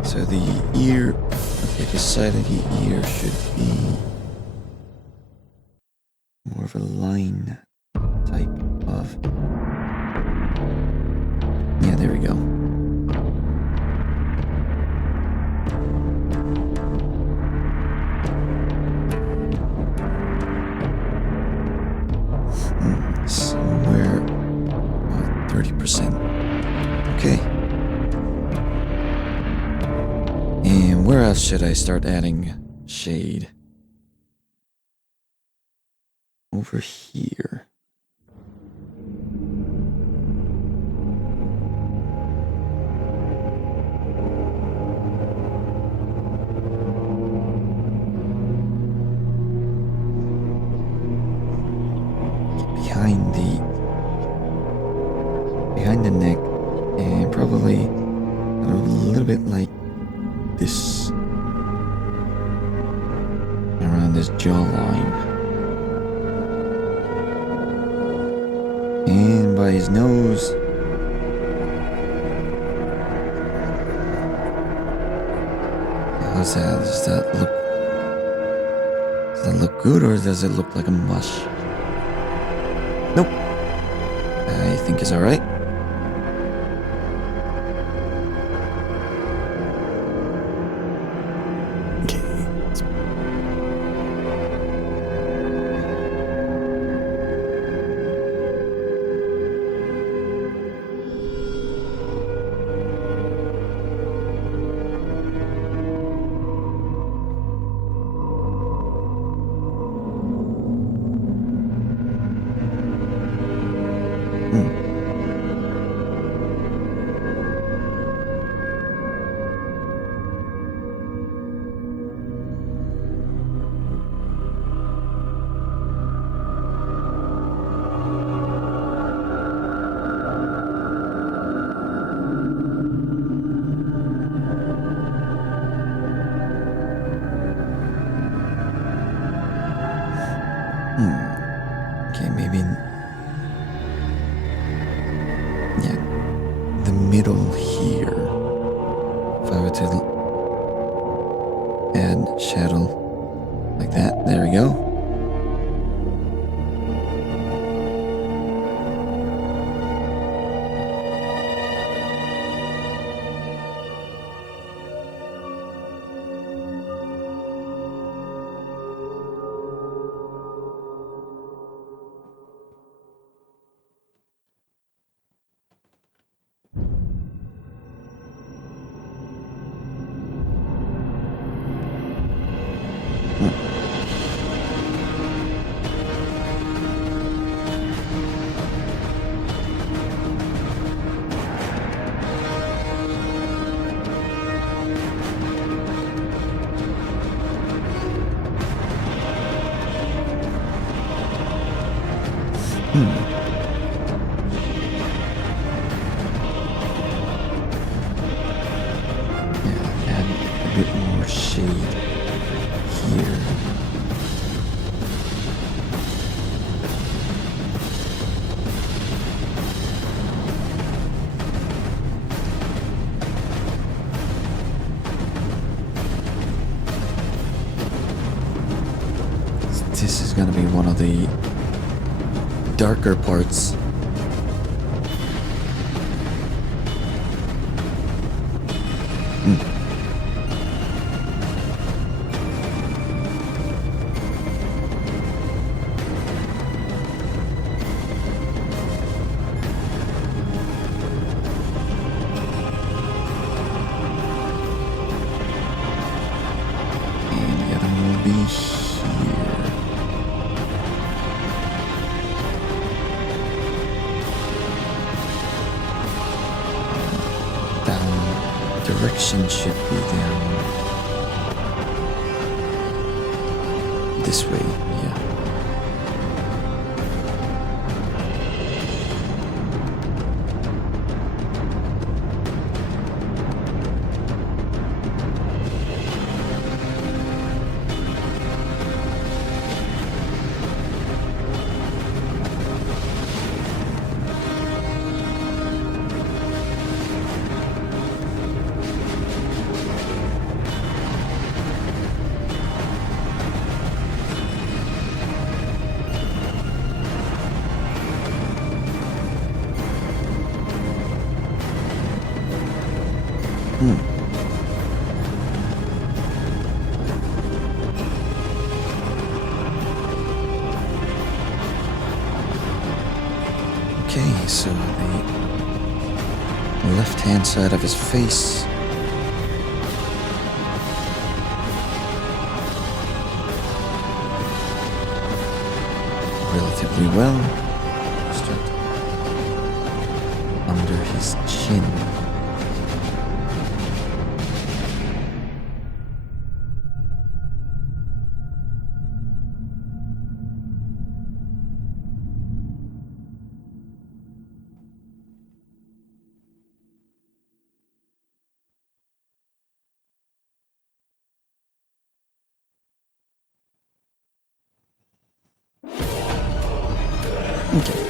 So the ear, okay, the side of the ear should be more of a line type of. Yeah, there we go. Somewhere about 30%. Okay. And where else should I start adding shade? Over here. Behind the neck, and probably a little bit like this around this jawline, and by his nose. How's that? Does that look good, or does it look like a mush? Nope. I think it's alright. Okay, maybe. Yeah, the middle here. If I were to add shadow like that, there we go. Yeah, add a bit more shade here. This is gonna be one of the darker parts. And the other one will be here. Direction should be down this way, yeah. Okay, so the left-hand side of his face. Relatively well. Start under his chin. Okay.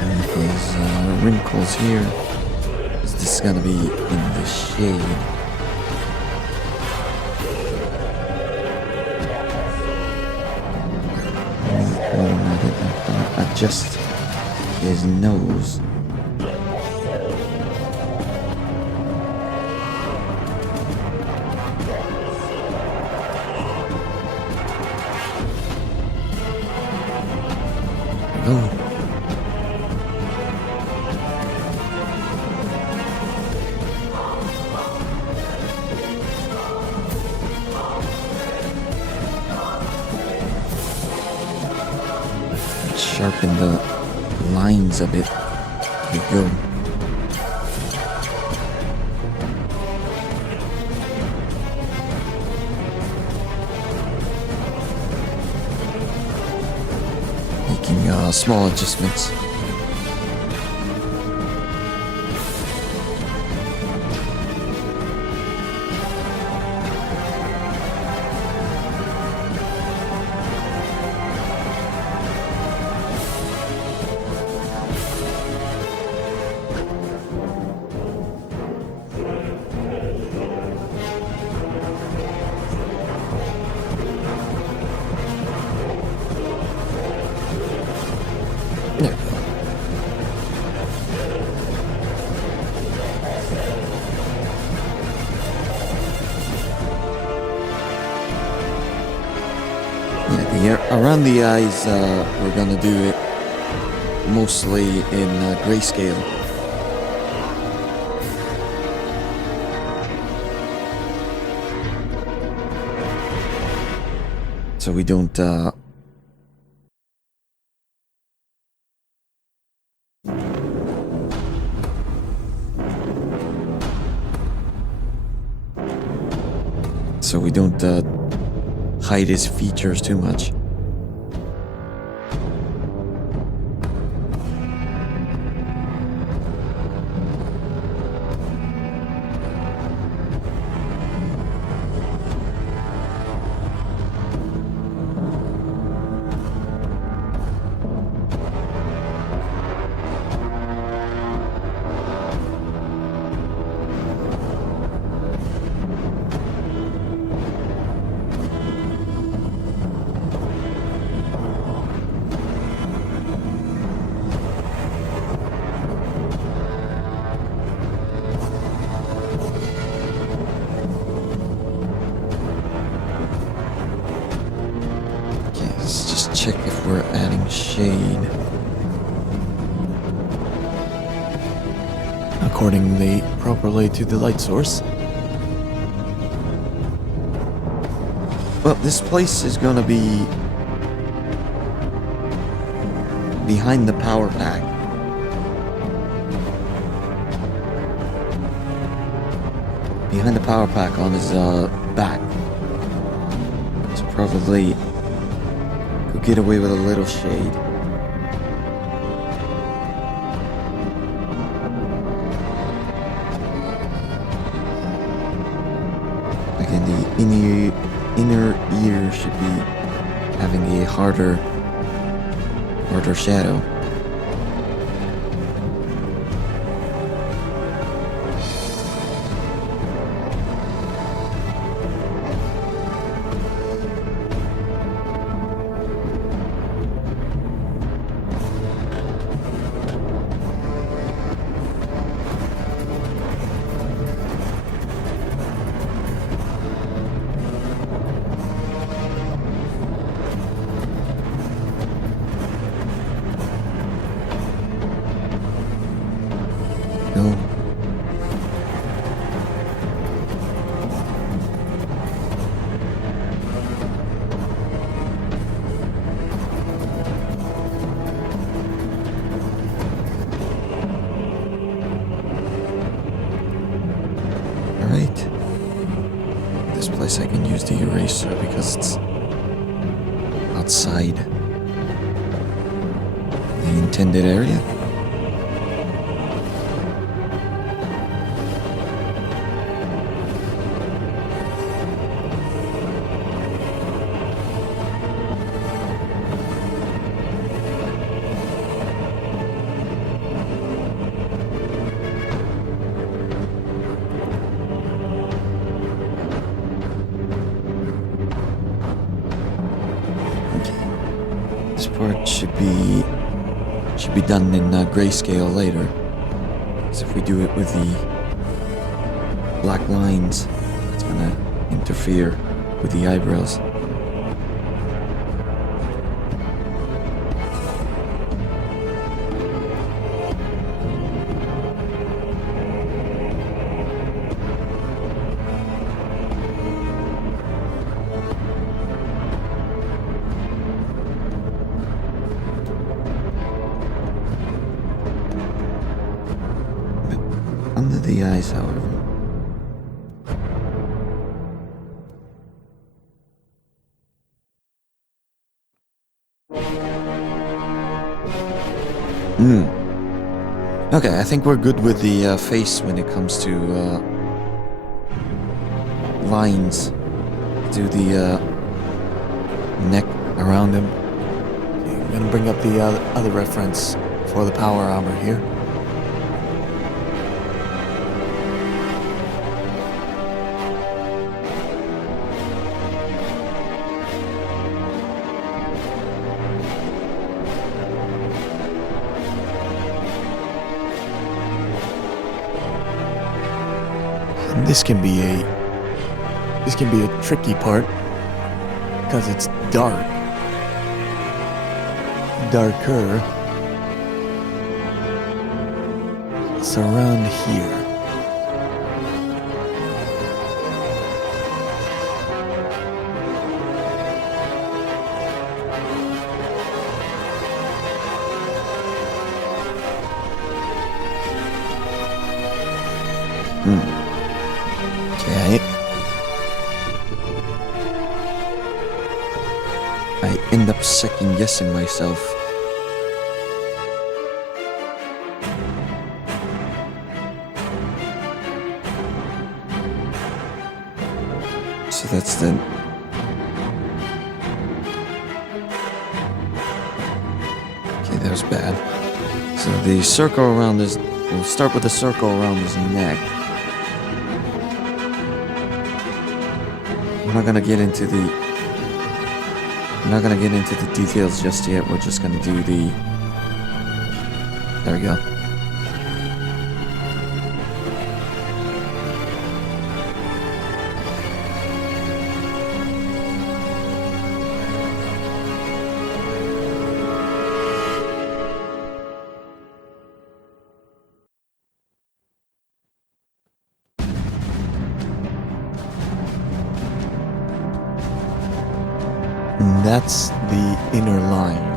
And his wrinkles here. Is this gonna be in the shade? Adjust his nose. Oh. Sharpen the lines a bit. There you go. Making small adjustments. Around the eyes, we're gonna do it mostly in grayscale. So we don't hide his features too much. Check if we're adding shade accordingly properly to the light source. Well, this place is gonna be behind the power pack. Behind the power pack on his back. So probably could get away with a little shade. Again, the inner ear should be having a harder shadow. go. Alright. This place I can use the eraser because it's outside the intended area. This part should be done in grayscale later. So if we do it with the black lines, it's gonna interfere with the eyebrows. Under the eyes, however. Okay, I think we're good with the face when it comes to lines. Do the neck around him. Okay, I'm gonna bring up the other reference for the power armor here. This can be a tricky part because it's dark. Darker. It's around here. Okay. I end up second guessing myself. So that's the... Okay, that was bad. So the circle around his... We'll start with the circle around his neck. I'm not gonna get into the details just yet. We're just gonna do the... There we go. And that's the inner line.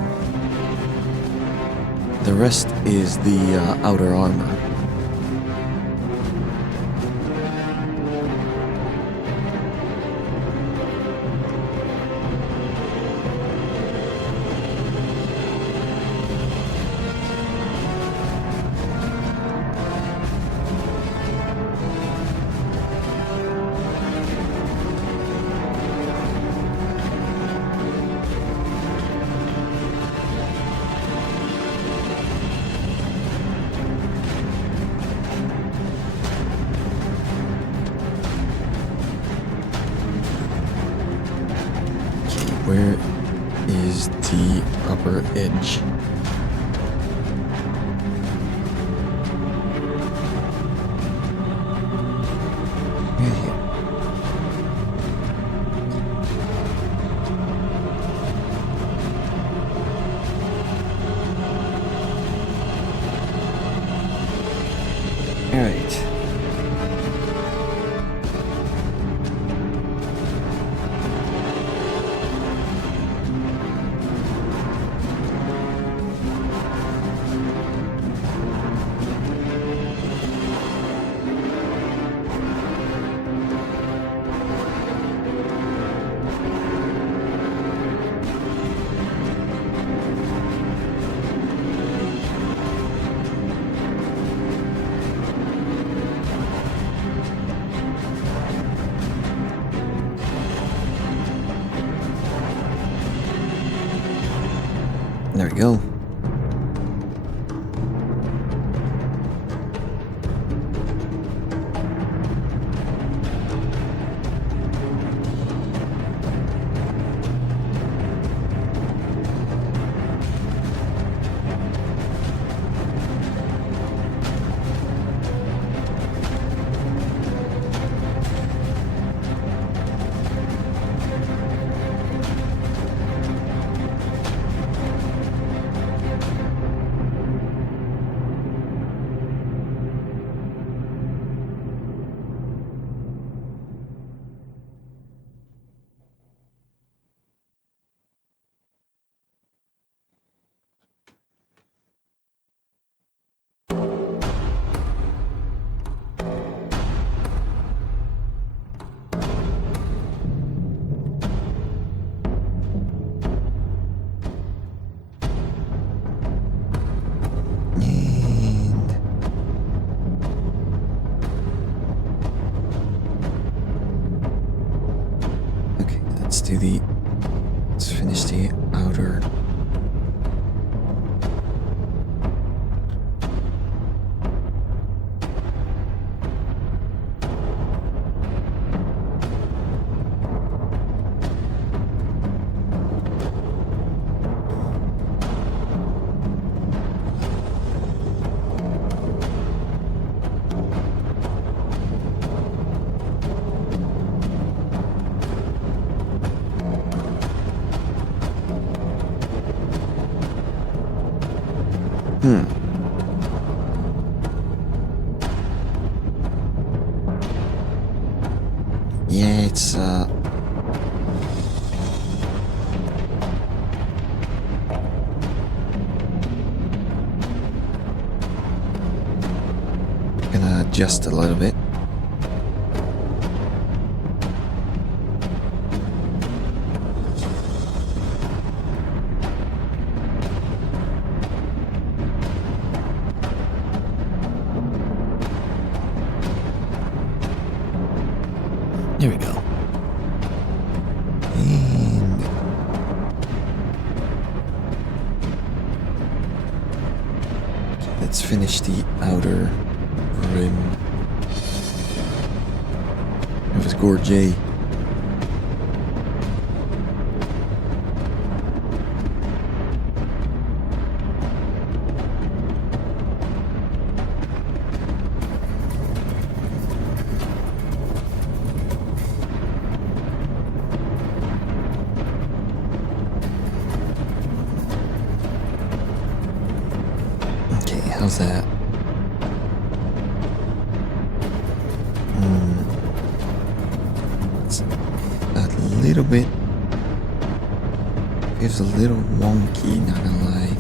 The rest is the outer armor. Where is the upper edge? Right here. we go. Let's finish the outer. Yeah, it's gonna adjust a little bit. Here we go. And let's finish the outer rim of his gorget. How's that? It's a little bit. Feels a little wonky, not gonna lie.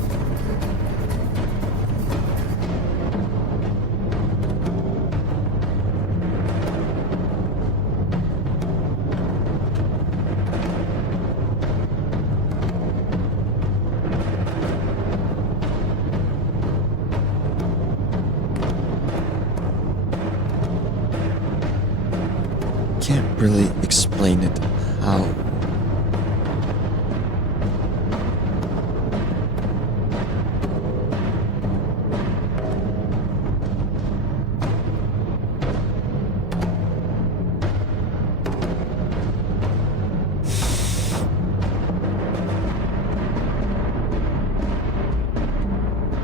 Can't really explain it how.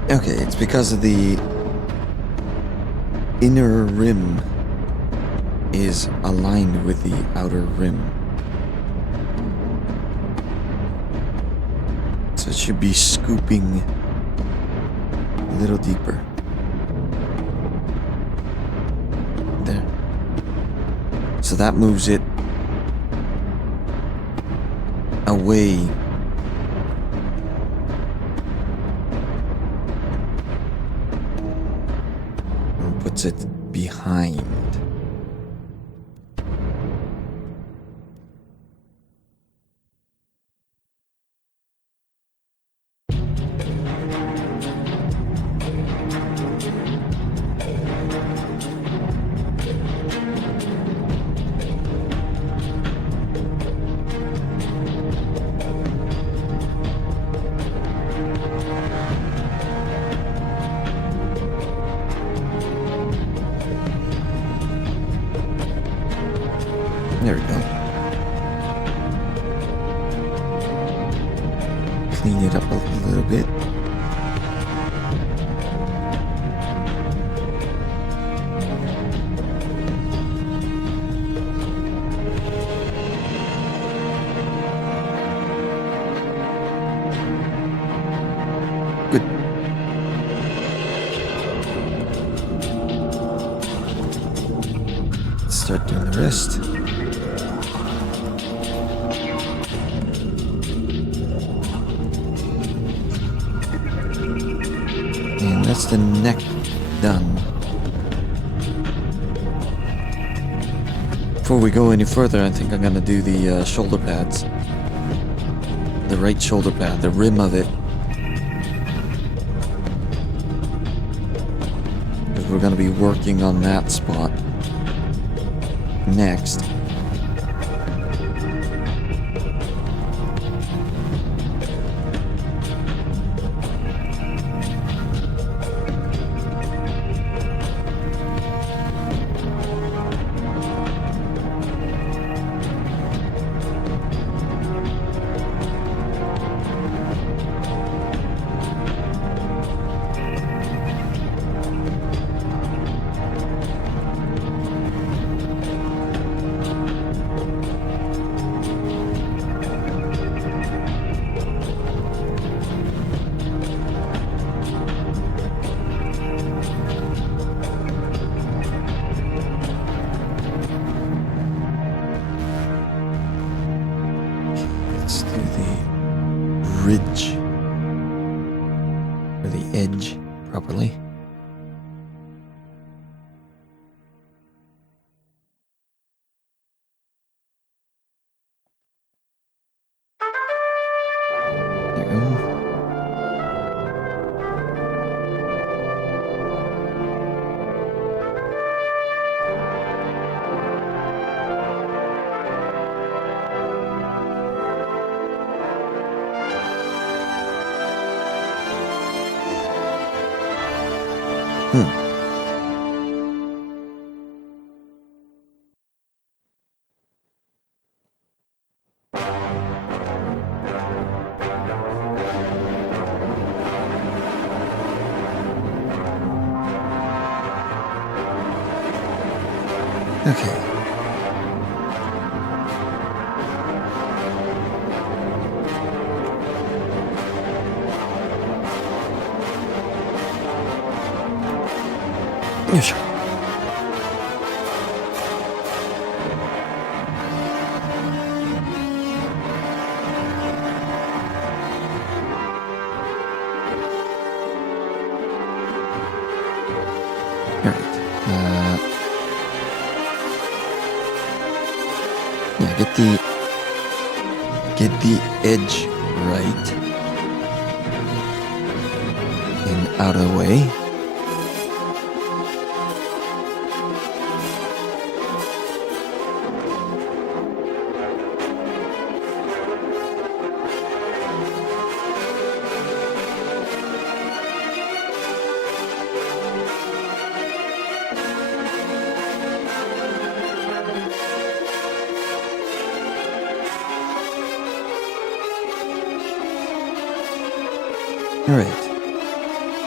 Okay, it's because of the inner rim is aligned with the outer rim. So it should be scooping a little deeper. There. So that moves it away. And puts it behind. start doing the rest. And that's the neck done. Before we go any further, I think I'm gonna do the shoulder pads. The right shoulder pad, the rim of it. Because we're gonna be working on that spot next. Let's do the ridge, or the edge properly. There we go. Okay. Yes. All right. Yeah, get the edge right and out of the way. Alright.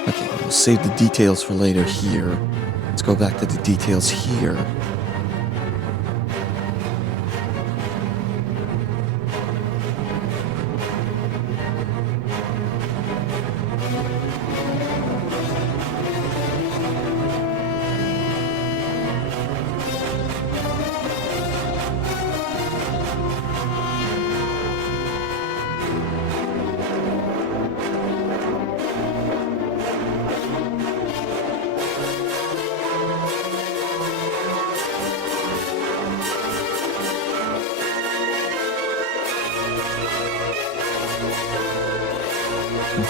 Okay, we'll save the details for later here. Let's go back to the details here.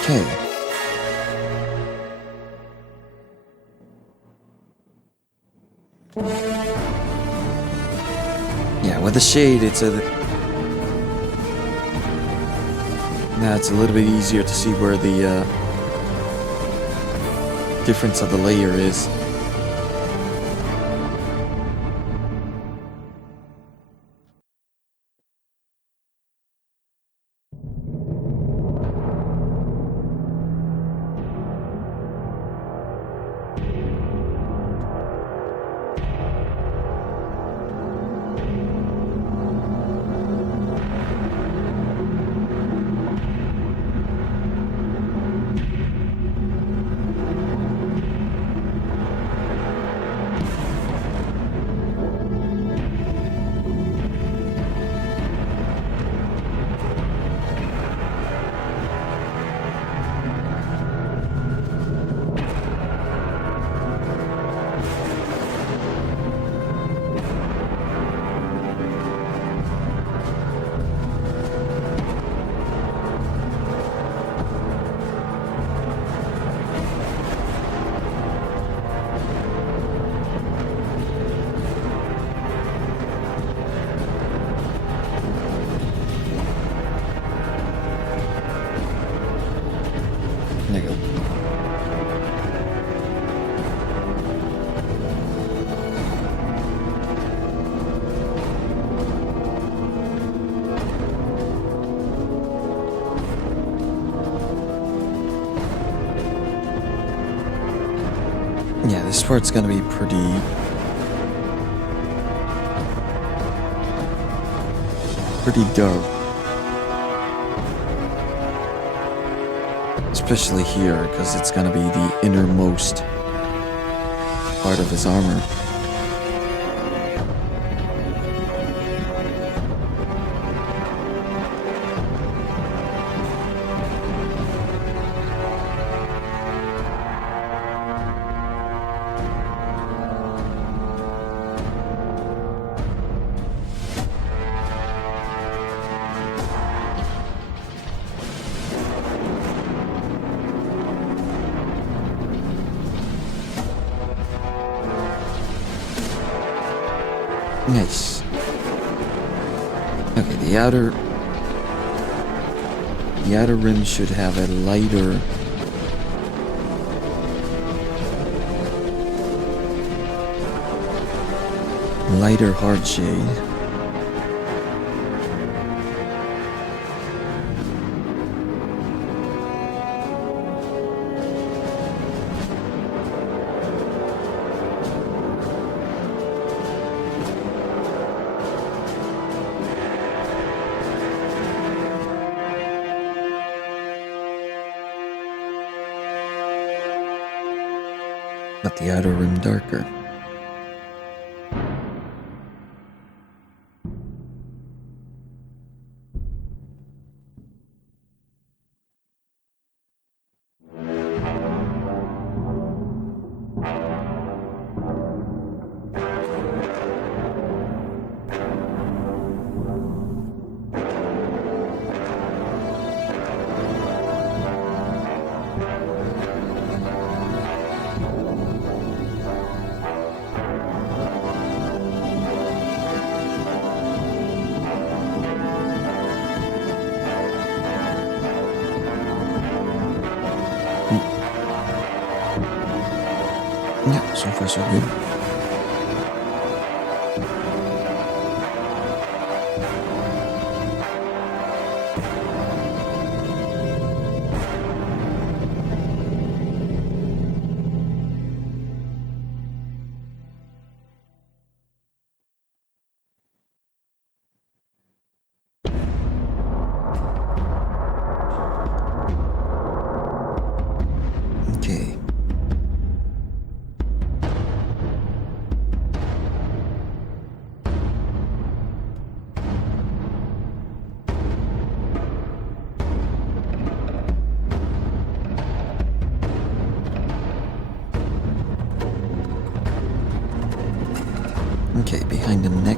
Okay. Yeah, with the shade, it's now it's a little bit easier to see where the difference of the layer is. Yeah, this part's gonna be pretty dark. Especially here, because it's gonna be the innermost part of his armor. Nice. Okay, the outer rim should have a lighter hard shade. But the outer rim darker. Yeah, so far so good. Okay. Okay, behind the neck.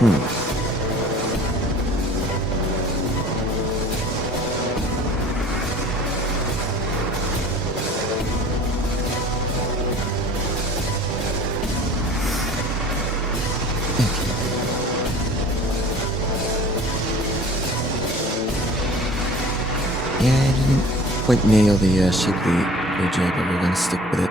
Yeah, I didn't quite nail the shape of the OJ, but we're gonna stick with it.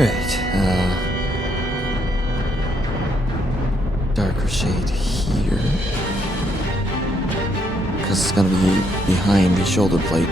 Alright, darker shade here. Because it's gonna be behind the shoulder plate.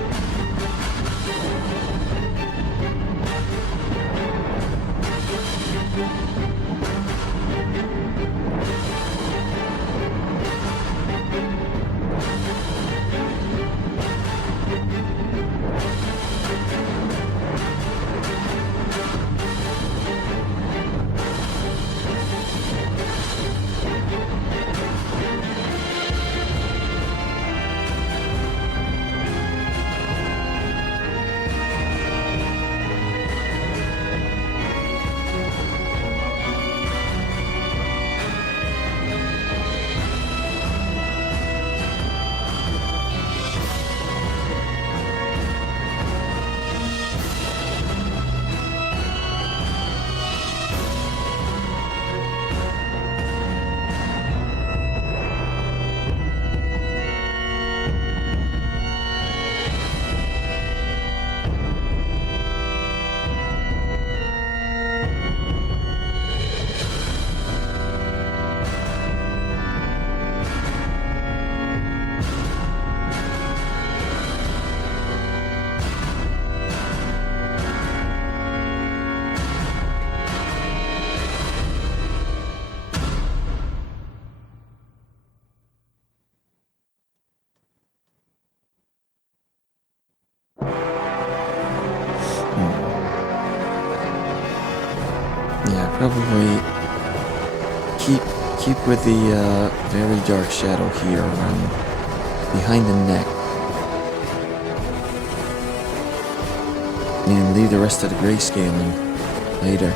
probably keep with the very dark shadow here around behind the neck, and leave the rest of the grayscaling later.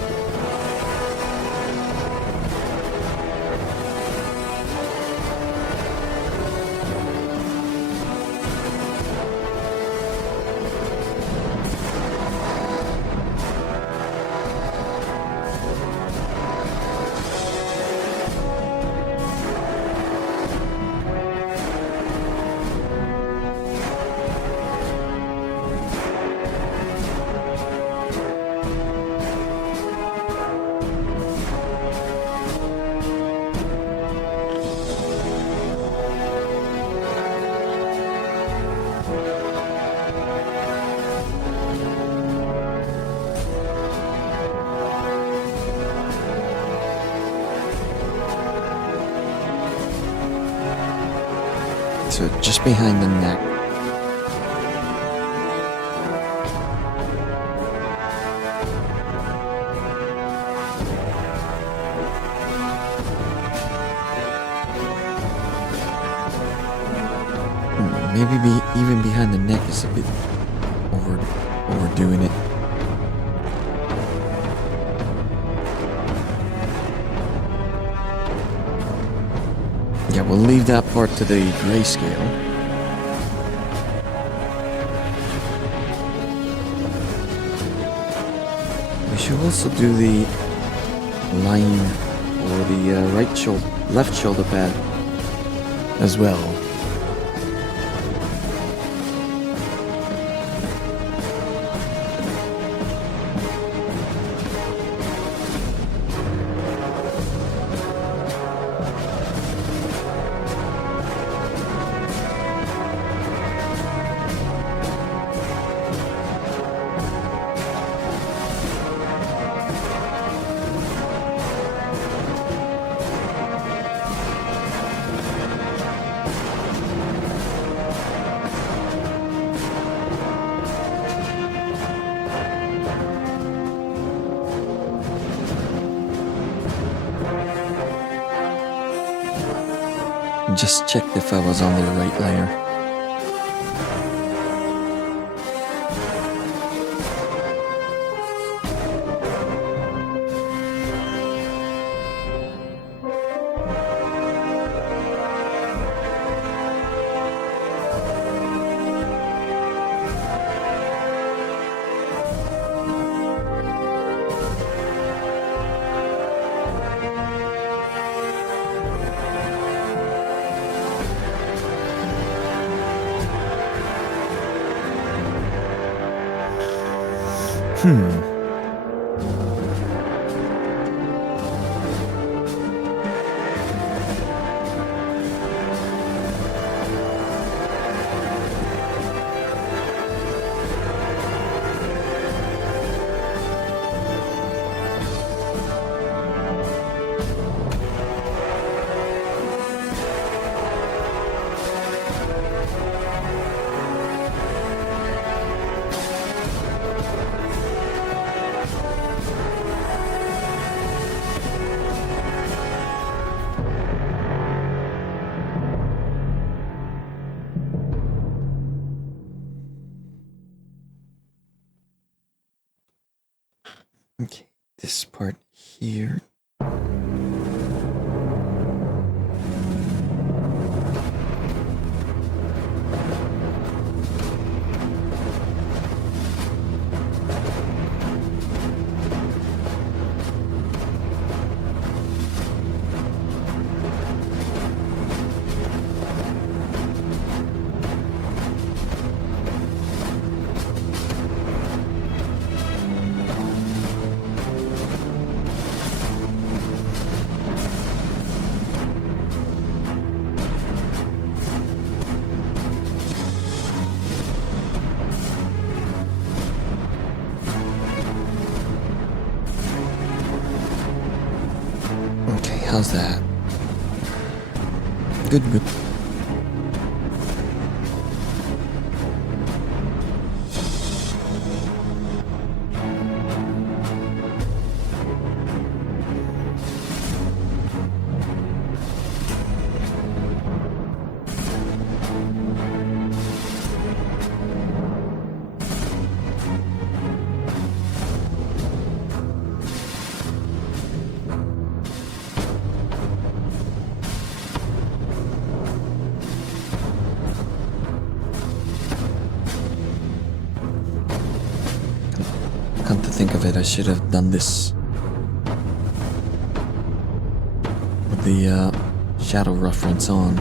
So just behind the neck. Maybe even behind the neck is a bit overdoing it. Yeah, we'll leave that part to the grayscale. We should also do the line or the left shoulder pad as well. Just checked if I was on the right layer. Okay, this part here. How's that? Good. I should have done this with the shadow reference on.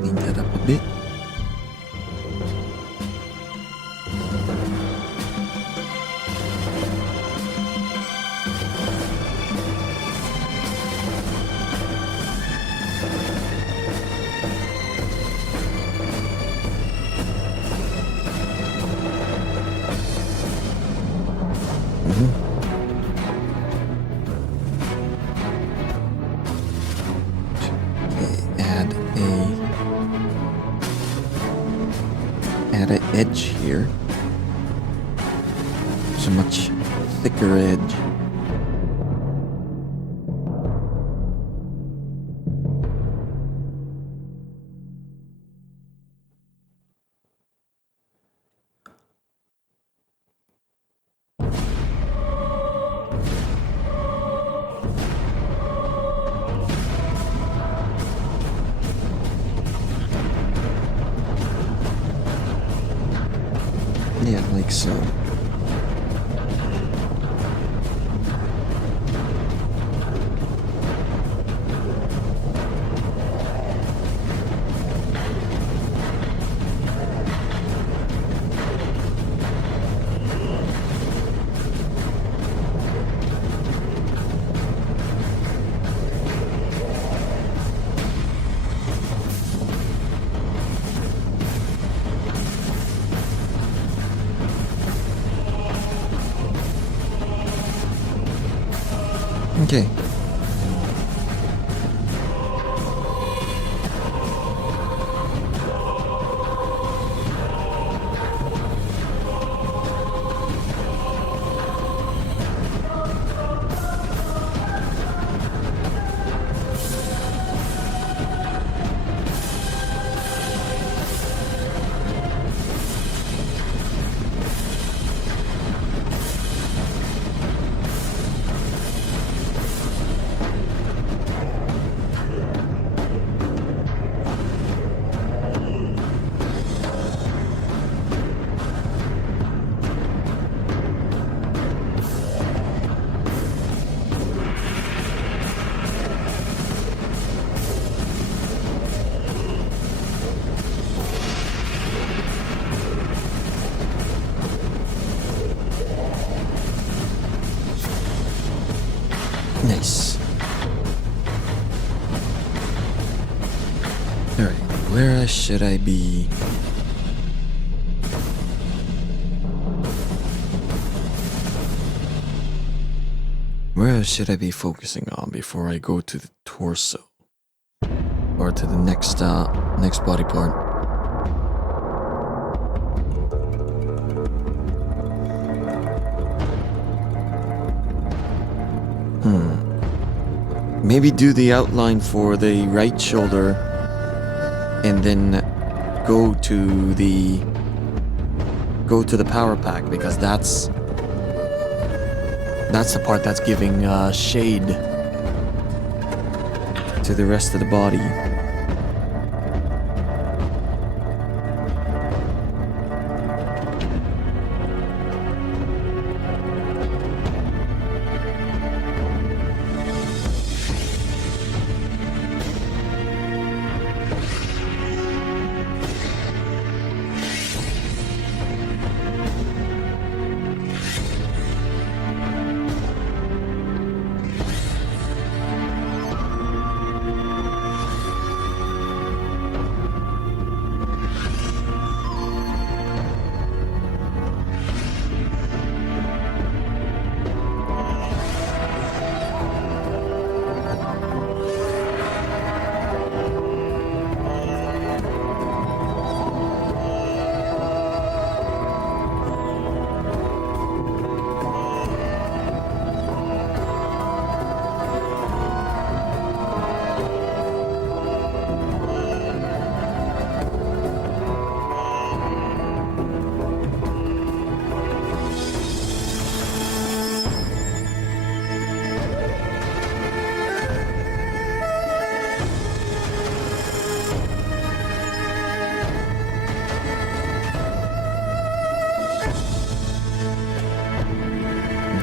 Clean that up a bit. Add an edge here. It's a much thicker edge. Yeah, like so. Okay. Nice. Alright, where should I be? Where should I be focusing on before I go to the torso? Or to the next body part? maybe do the outline for the right shoulder and then go to the power pack, because that's the part that's giving shade to the rest of the body.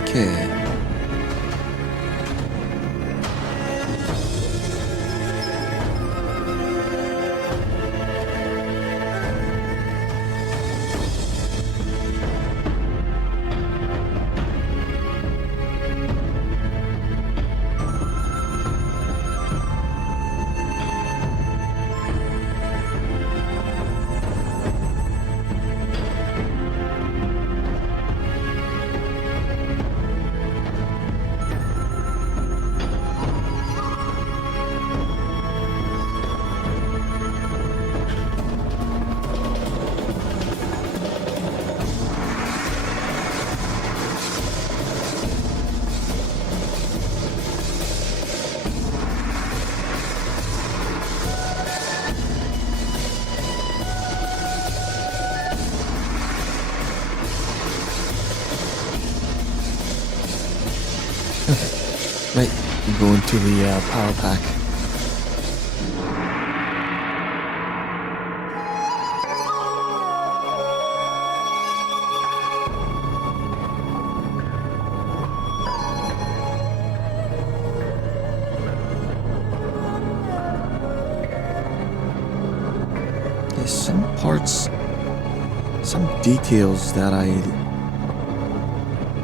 Okay. Right, go into the power pack. There's some parts, some details that I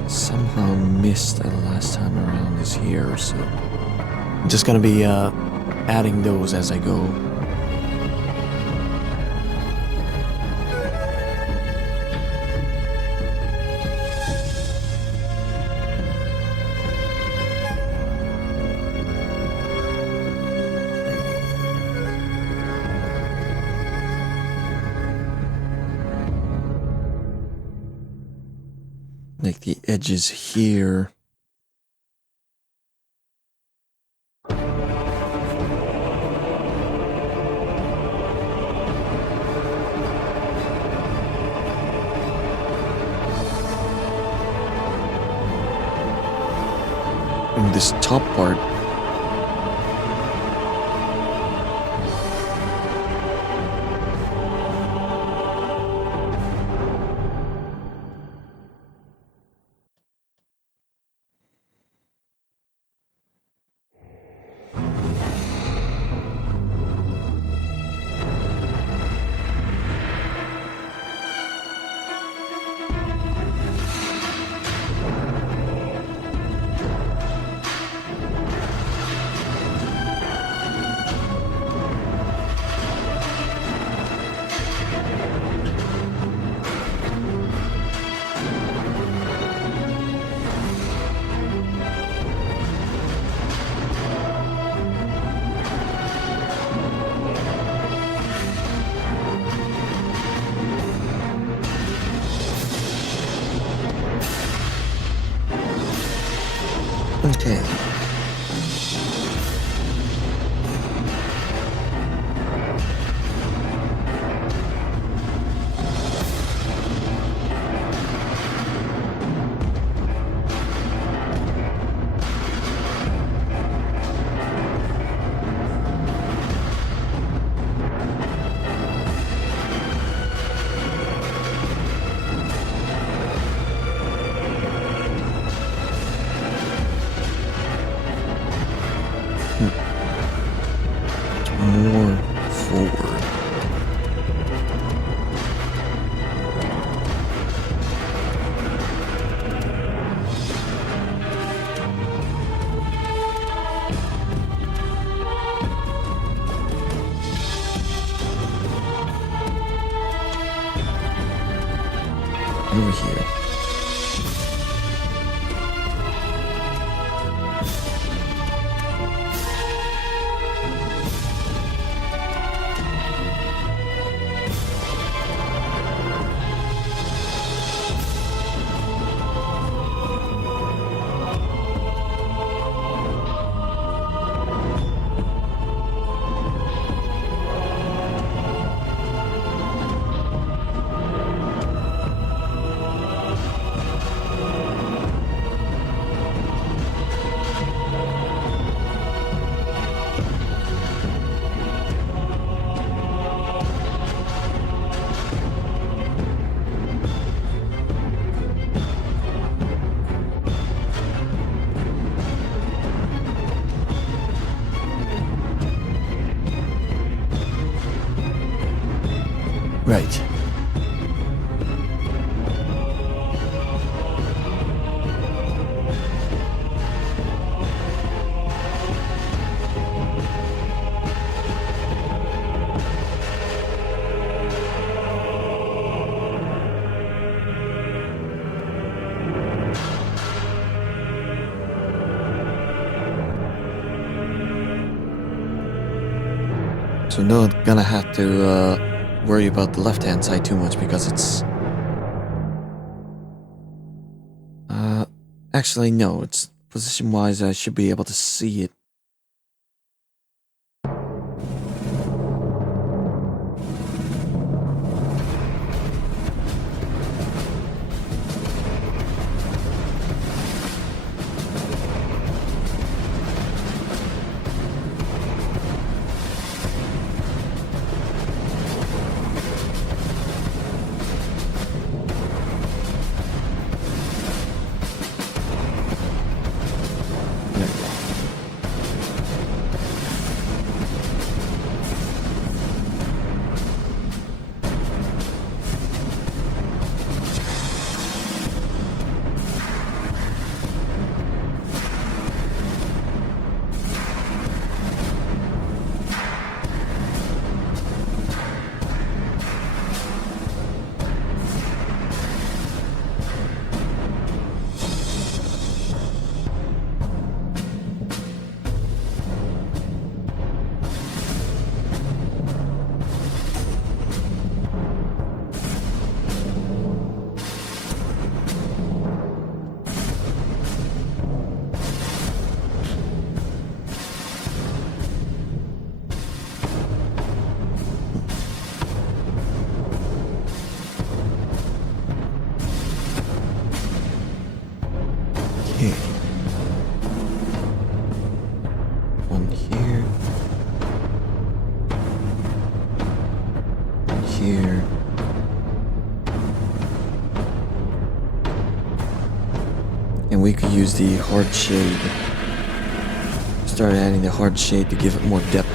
somehow missed the last time around is here, so I'm just gonna be adding those as I go. Like the edges here. And this top part. Okay. over here. Right. So not gonna have to worry about the left-hand side too much because it's... Actually, no. It's position-wise, I should be able to see it. One here. One here. And we could use the hard shade. Start adding the hard shade to give it more depth.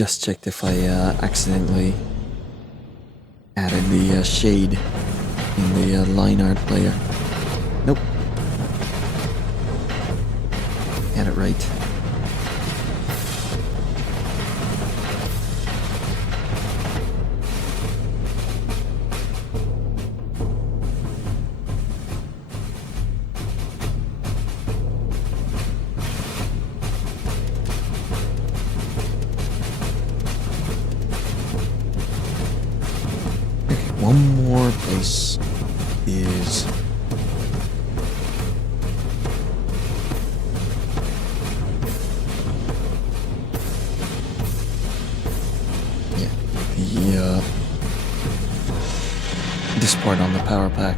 just checked if I accidentally added the shade in the line art player. Nope. Got it right. One more place is the this part on the power pack.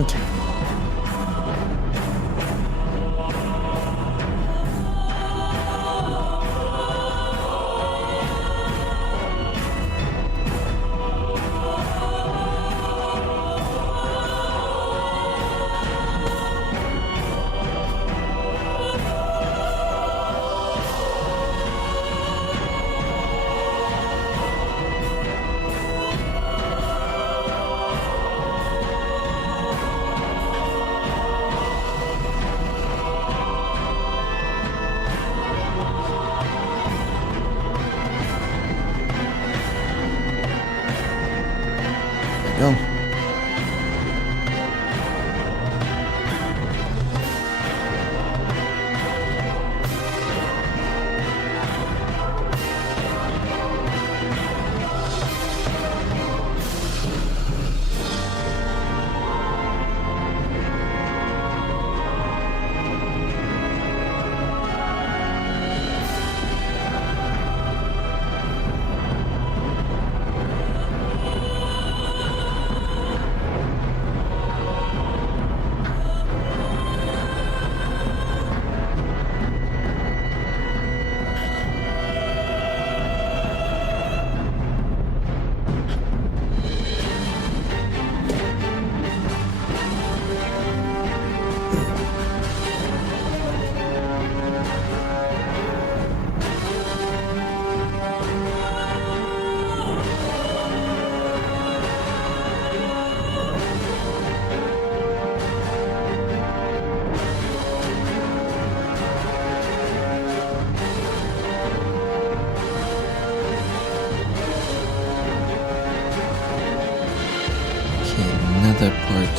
Okay. Go. Another part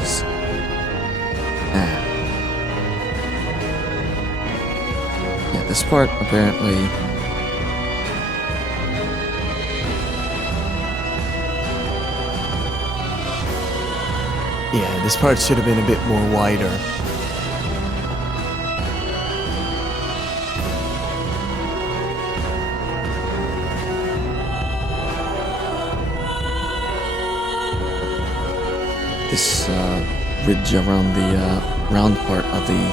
is yeah, this part apparently Yeah, this part should have been a bit more wider. This ridge around the round part of the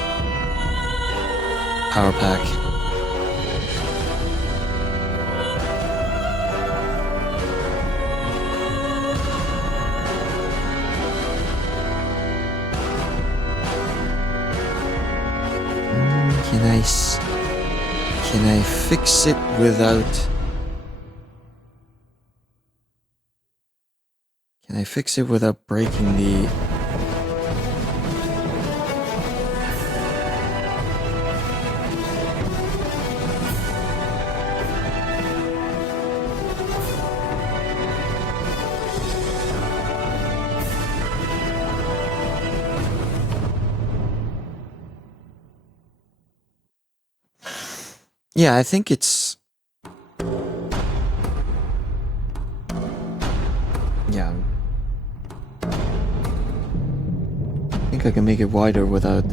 power pack. Can I fix it without? Can I fix it without breaking the? Yeah, I think it's... Yeah. I think I can make it wider without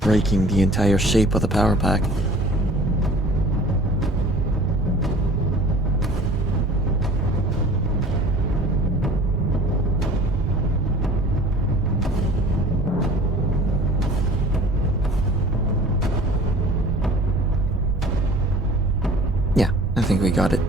breaking the entire shape of the power pack. Yeah, I think we got it.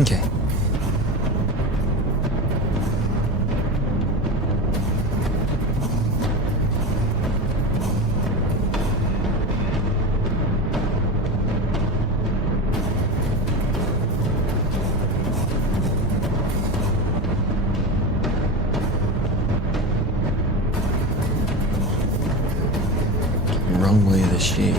Okay. Runway of the Shade.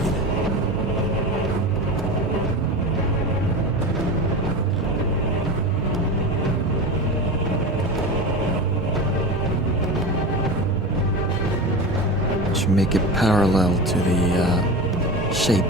Should make it parallel to the shape.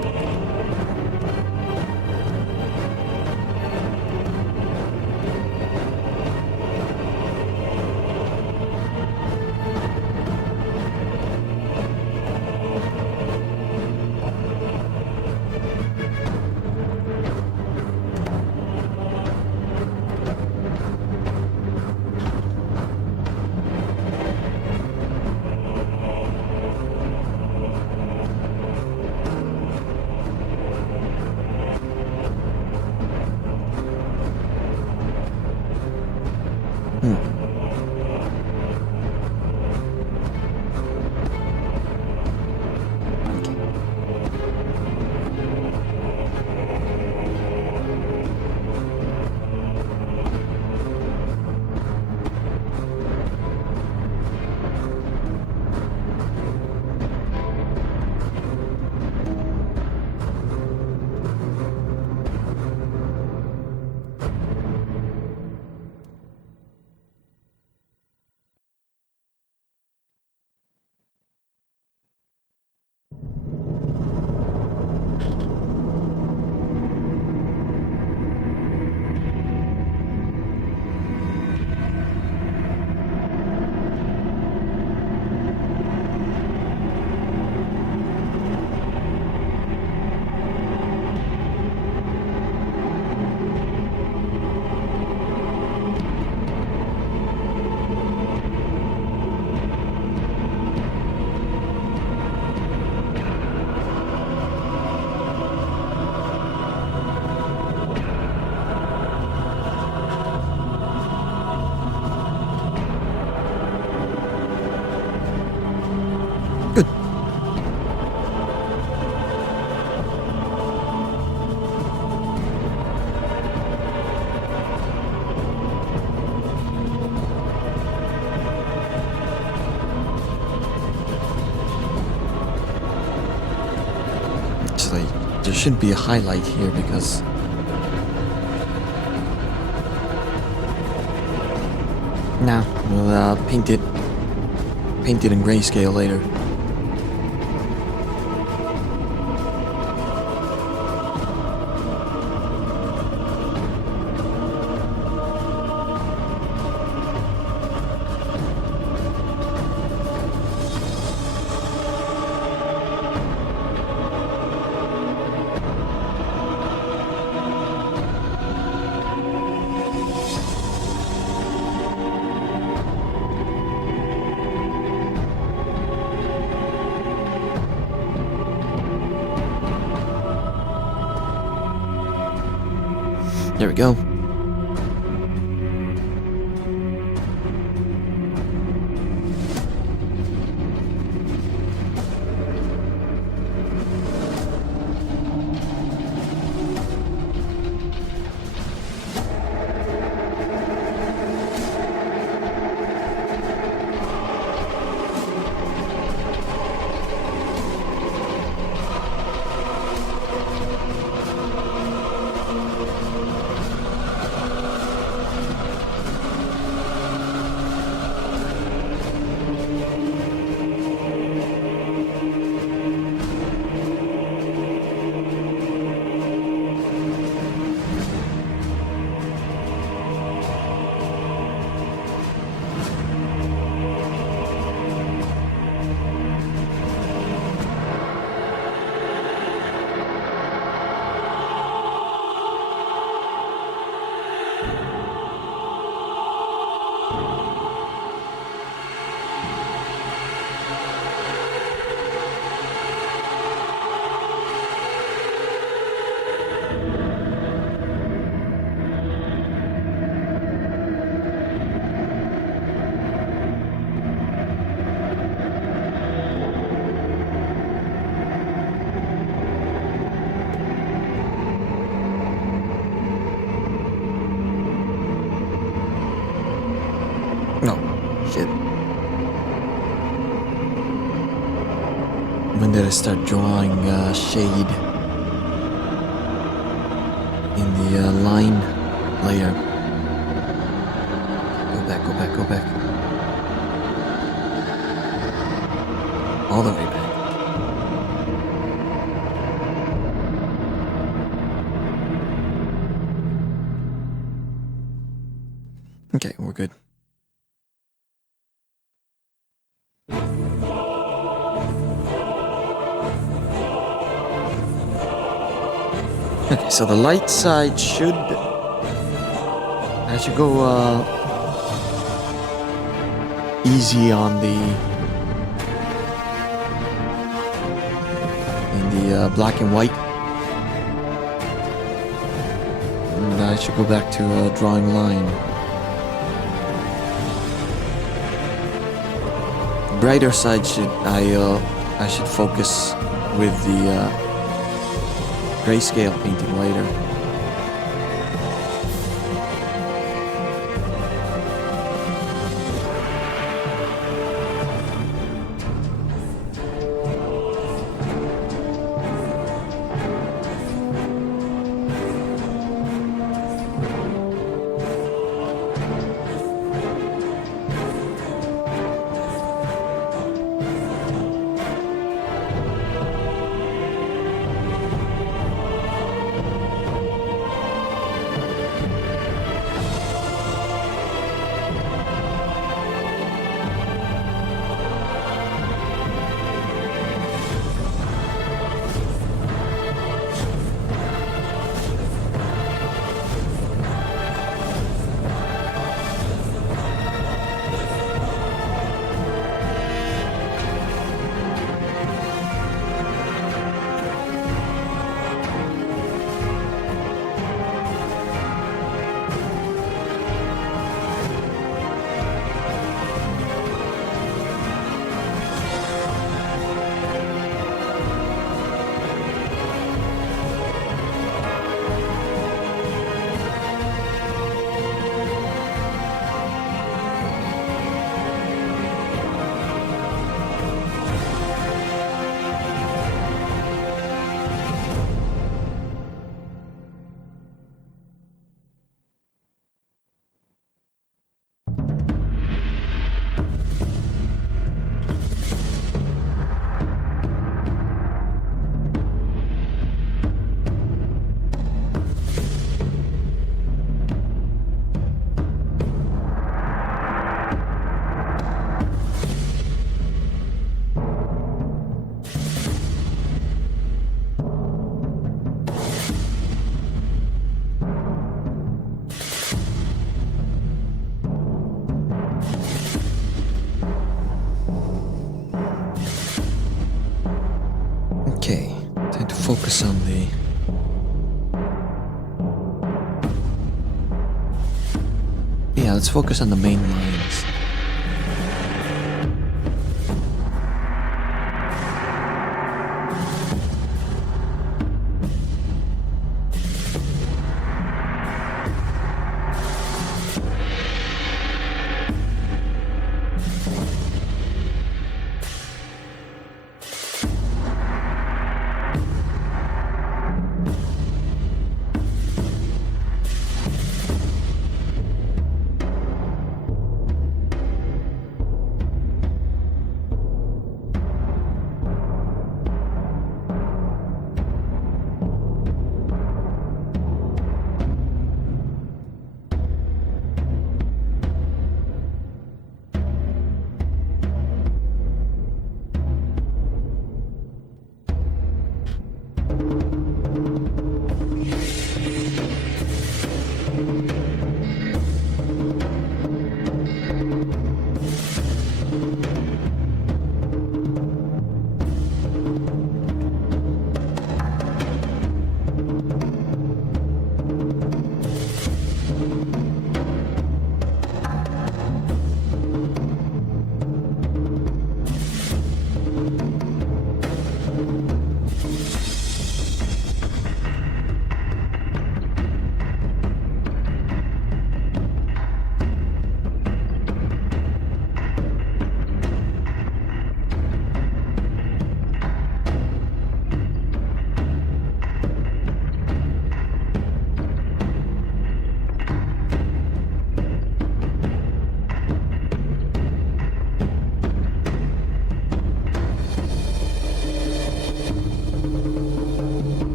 actually, there shouldn't be a highlight here because no, we'll paint it in grayscale later. There we go. Shit. When did I start drawing shade in the line layer? Go back. All the way back. Okay, we're good. Okay, so the light side I should go easy on the black and white, and I should go back to drawing line. Brighter side I should focus with the grayscale painting later. Okay, time to focus on the... Yeah, let's focus on the main lines.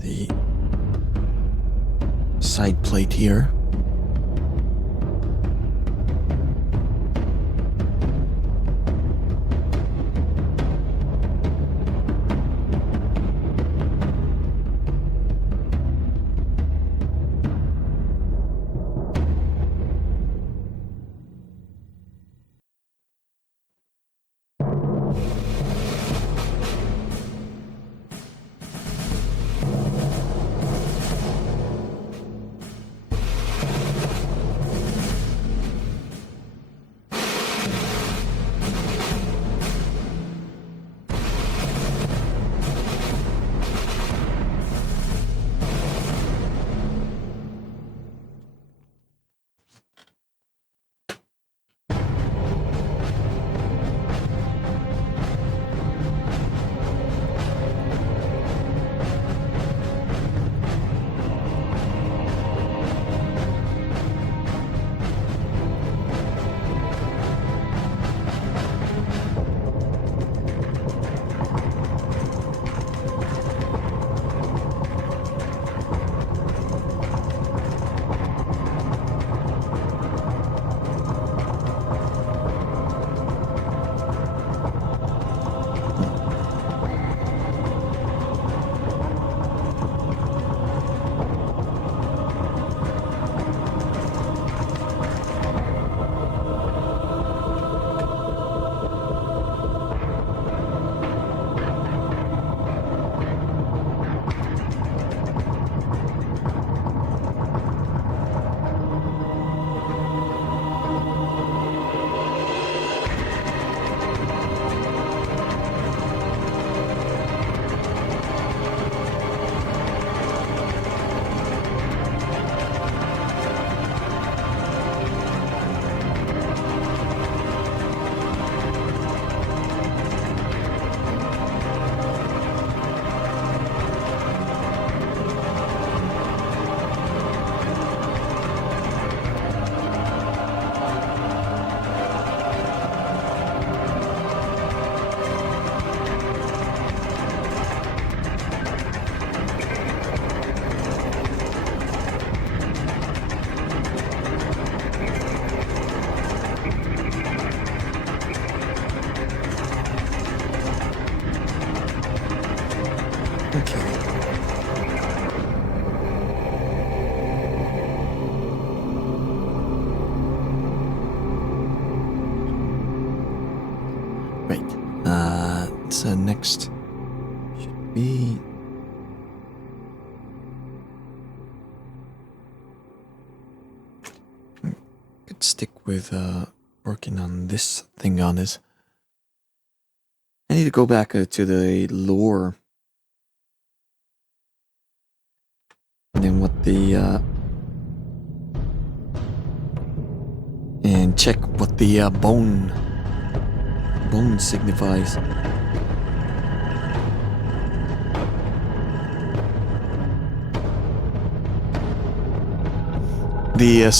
The side plate here. Right. So next should be. Could stick with working on this thing on this. I need to go back to the lore. And then what the and check what the bone signifies. The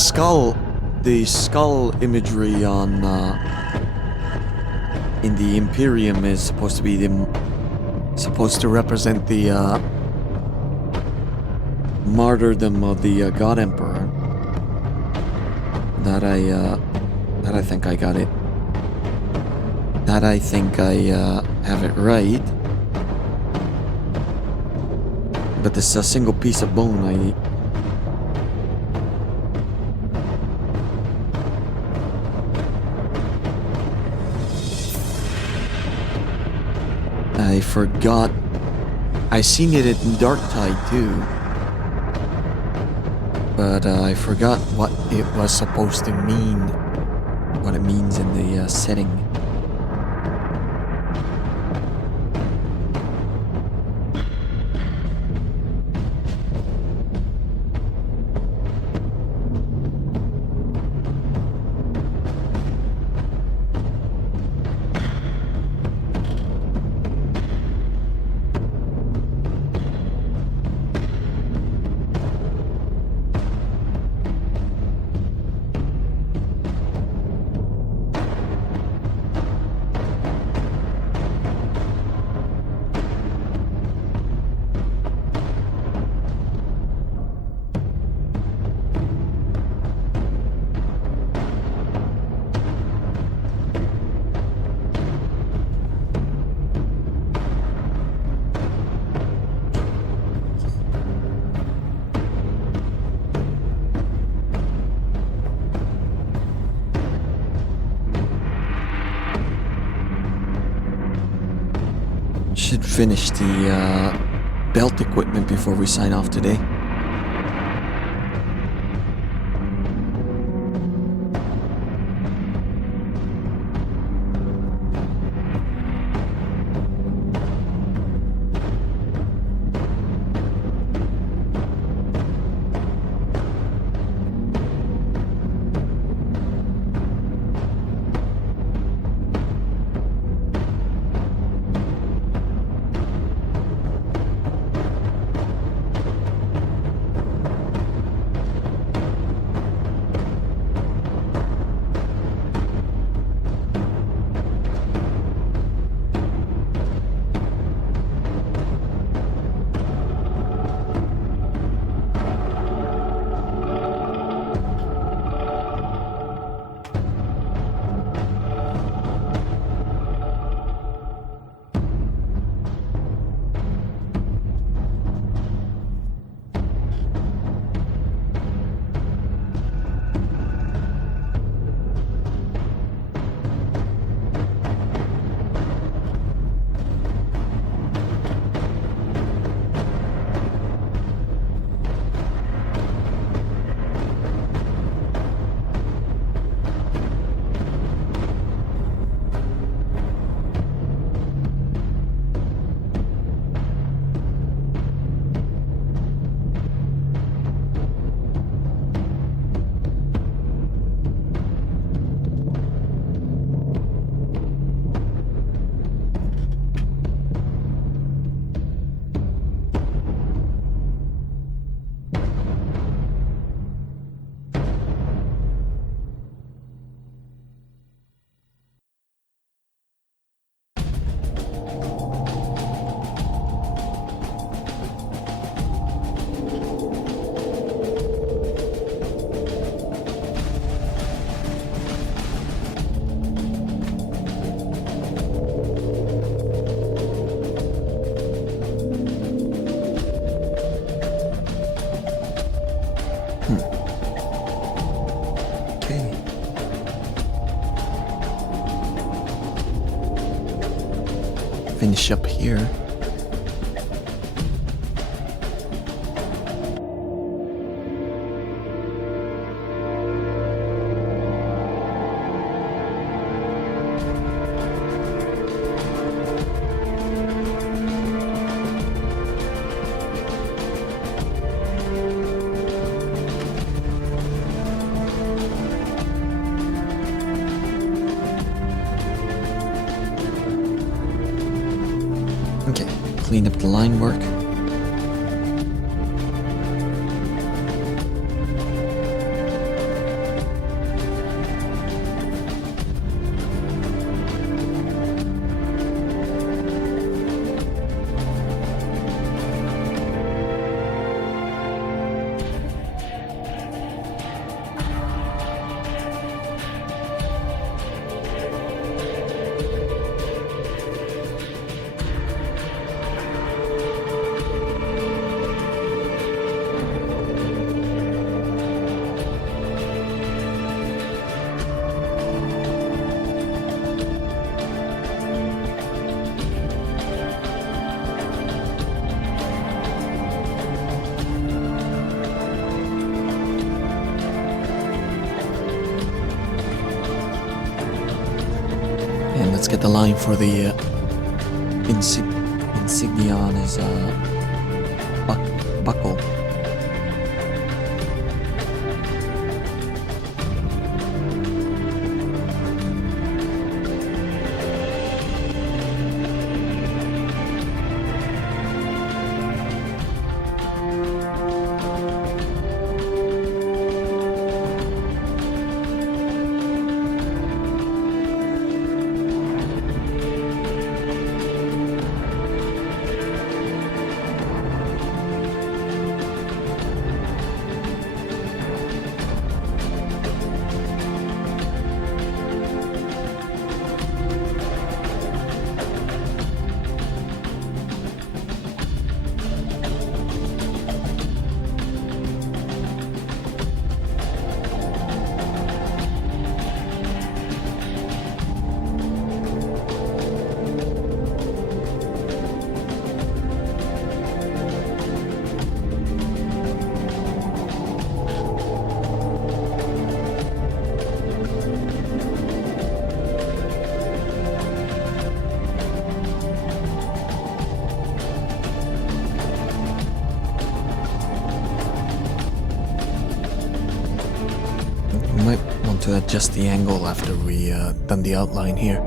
skull imagery on in the Imperium is supposed to represent the martyrdom of the God Emperor. That I think I got it. That I think I have it right. But this is a single piece of bone. I forgot. I seen it in Dark Tide too. But I forgot what it was supposed to mean. What it means in the setting. Should finish the belt equipment before we sign off today. finish up here. Okay, clean up the line work. And let's get the line for the insignia on his buckle. We might want to adjust the angle after we done the outline here.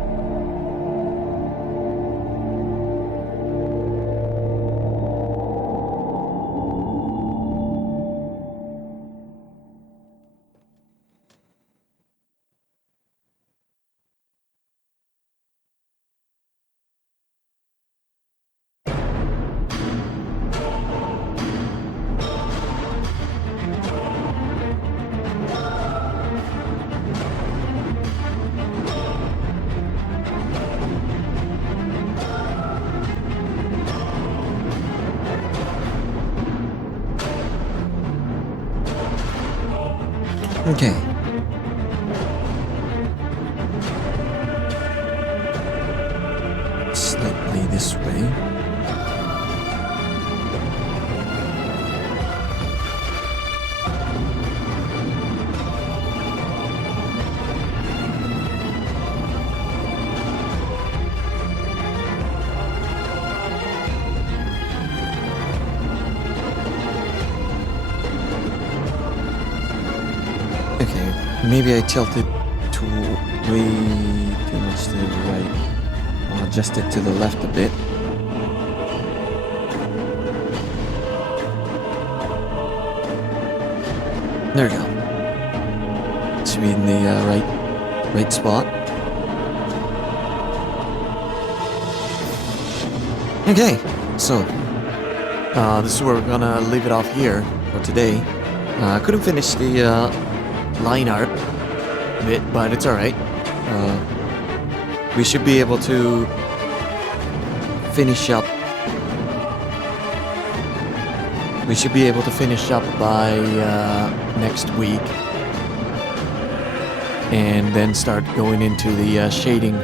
Okay. Slightly this way. Okay, maybe I tilted way too much to the right. I'll adjust it to the left a bit. There we go. Should be in the right spot. Okay, so This is where we're gonna leave it off here for today. I couldn't finish the line art bit, but it's alright. We should be able to finish up. We should be able to finish up by next week, and then start going into the shading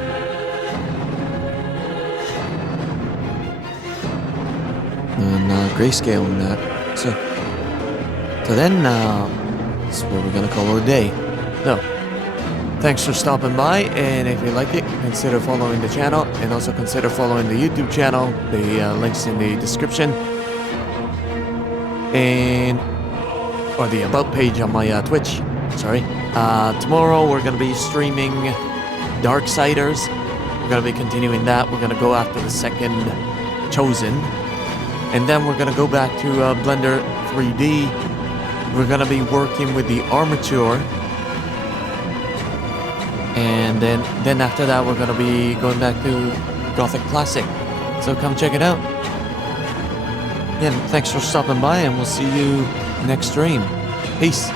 grayscale in that. So then, that's what we're gonna call it a day. So, thanks for stopping by, and if you like it, consider following the channel, and also consider following the YouTube channel. The link's in the description, or the about page on my Twitch. Sorry. Tomorrow we're gonna be streaming Darksiders. We're gonna be continuing that. We're gonna go after the second Chosen, and then we're gonna go back to Blender 3D. We're gonna be working with the armature, and then after that we're gonna be going back to Gothic Classic. So come check it out. Again, thanks for stopping by, and we'll see you next stream. Peace.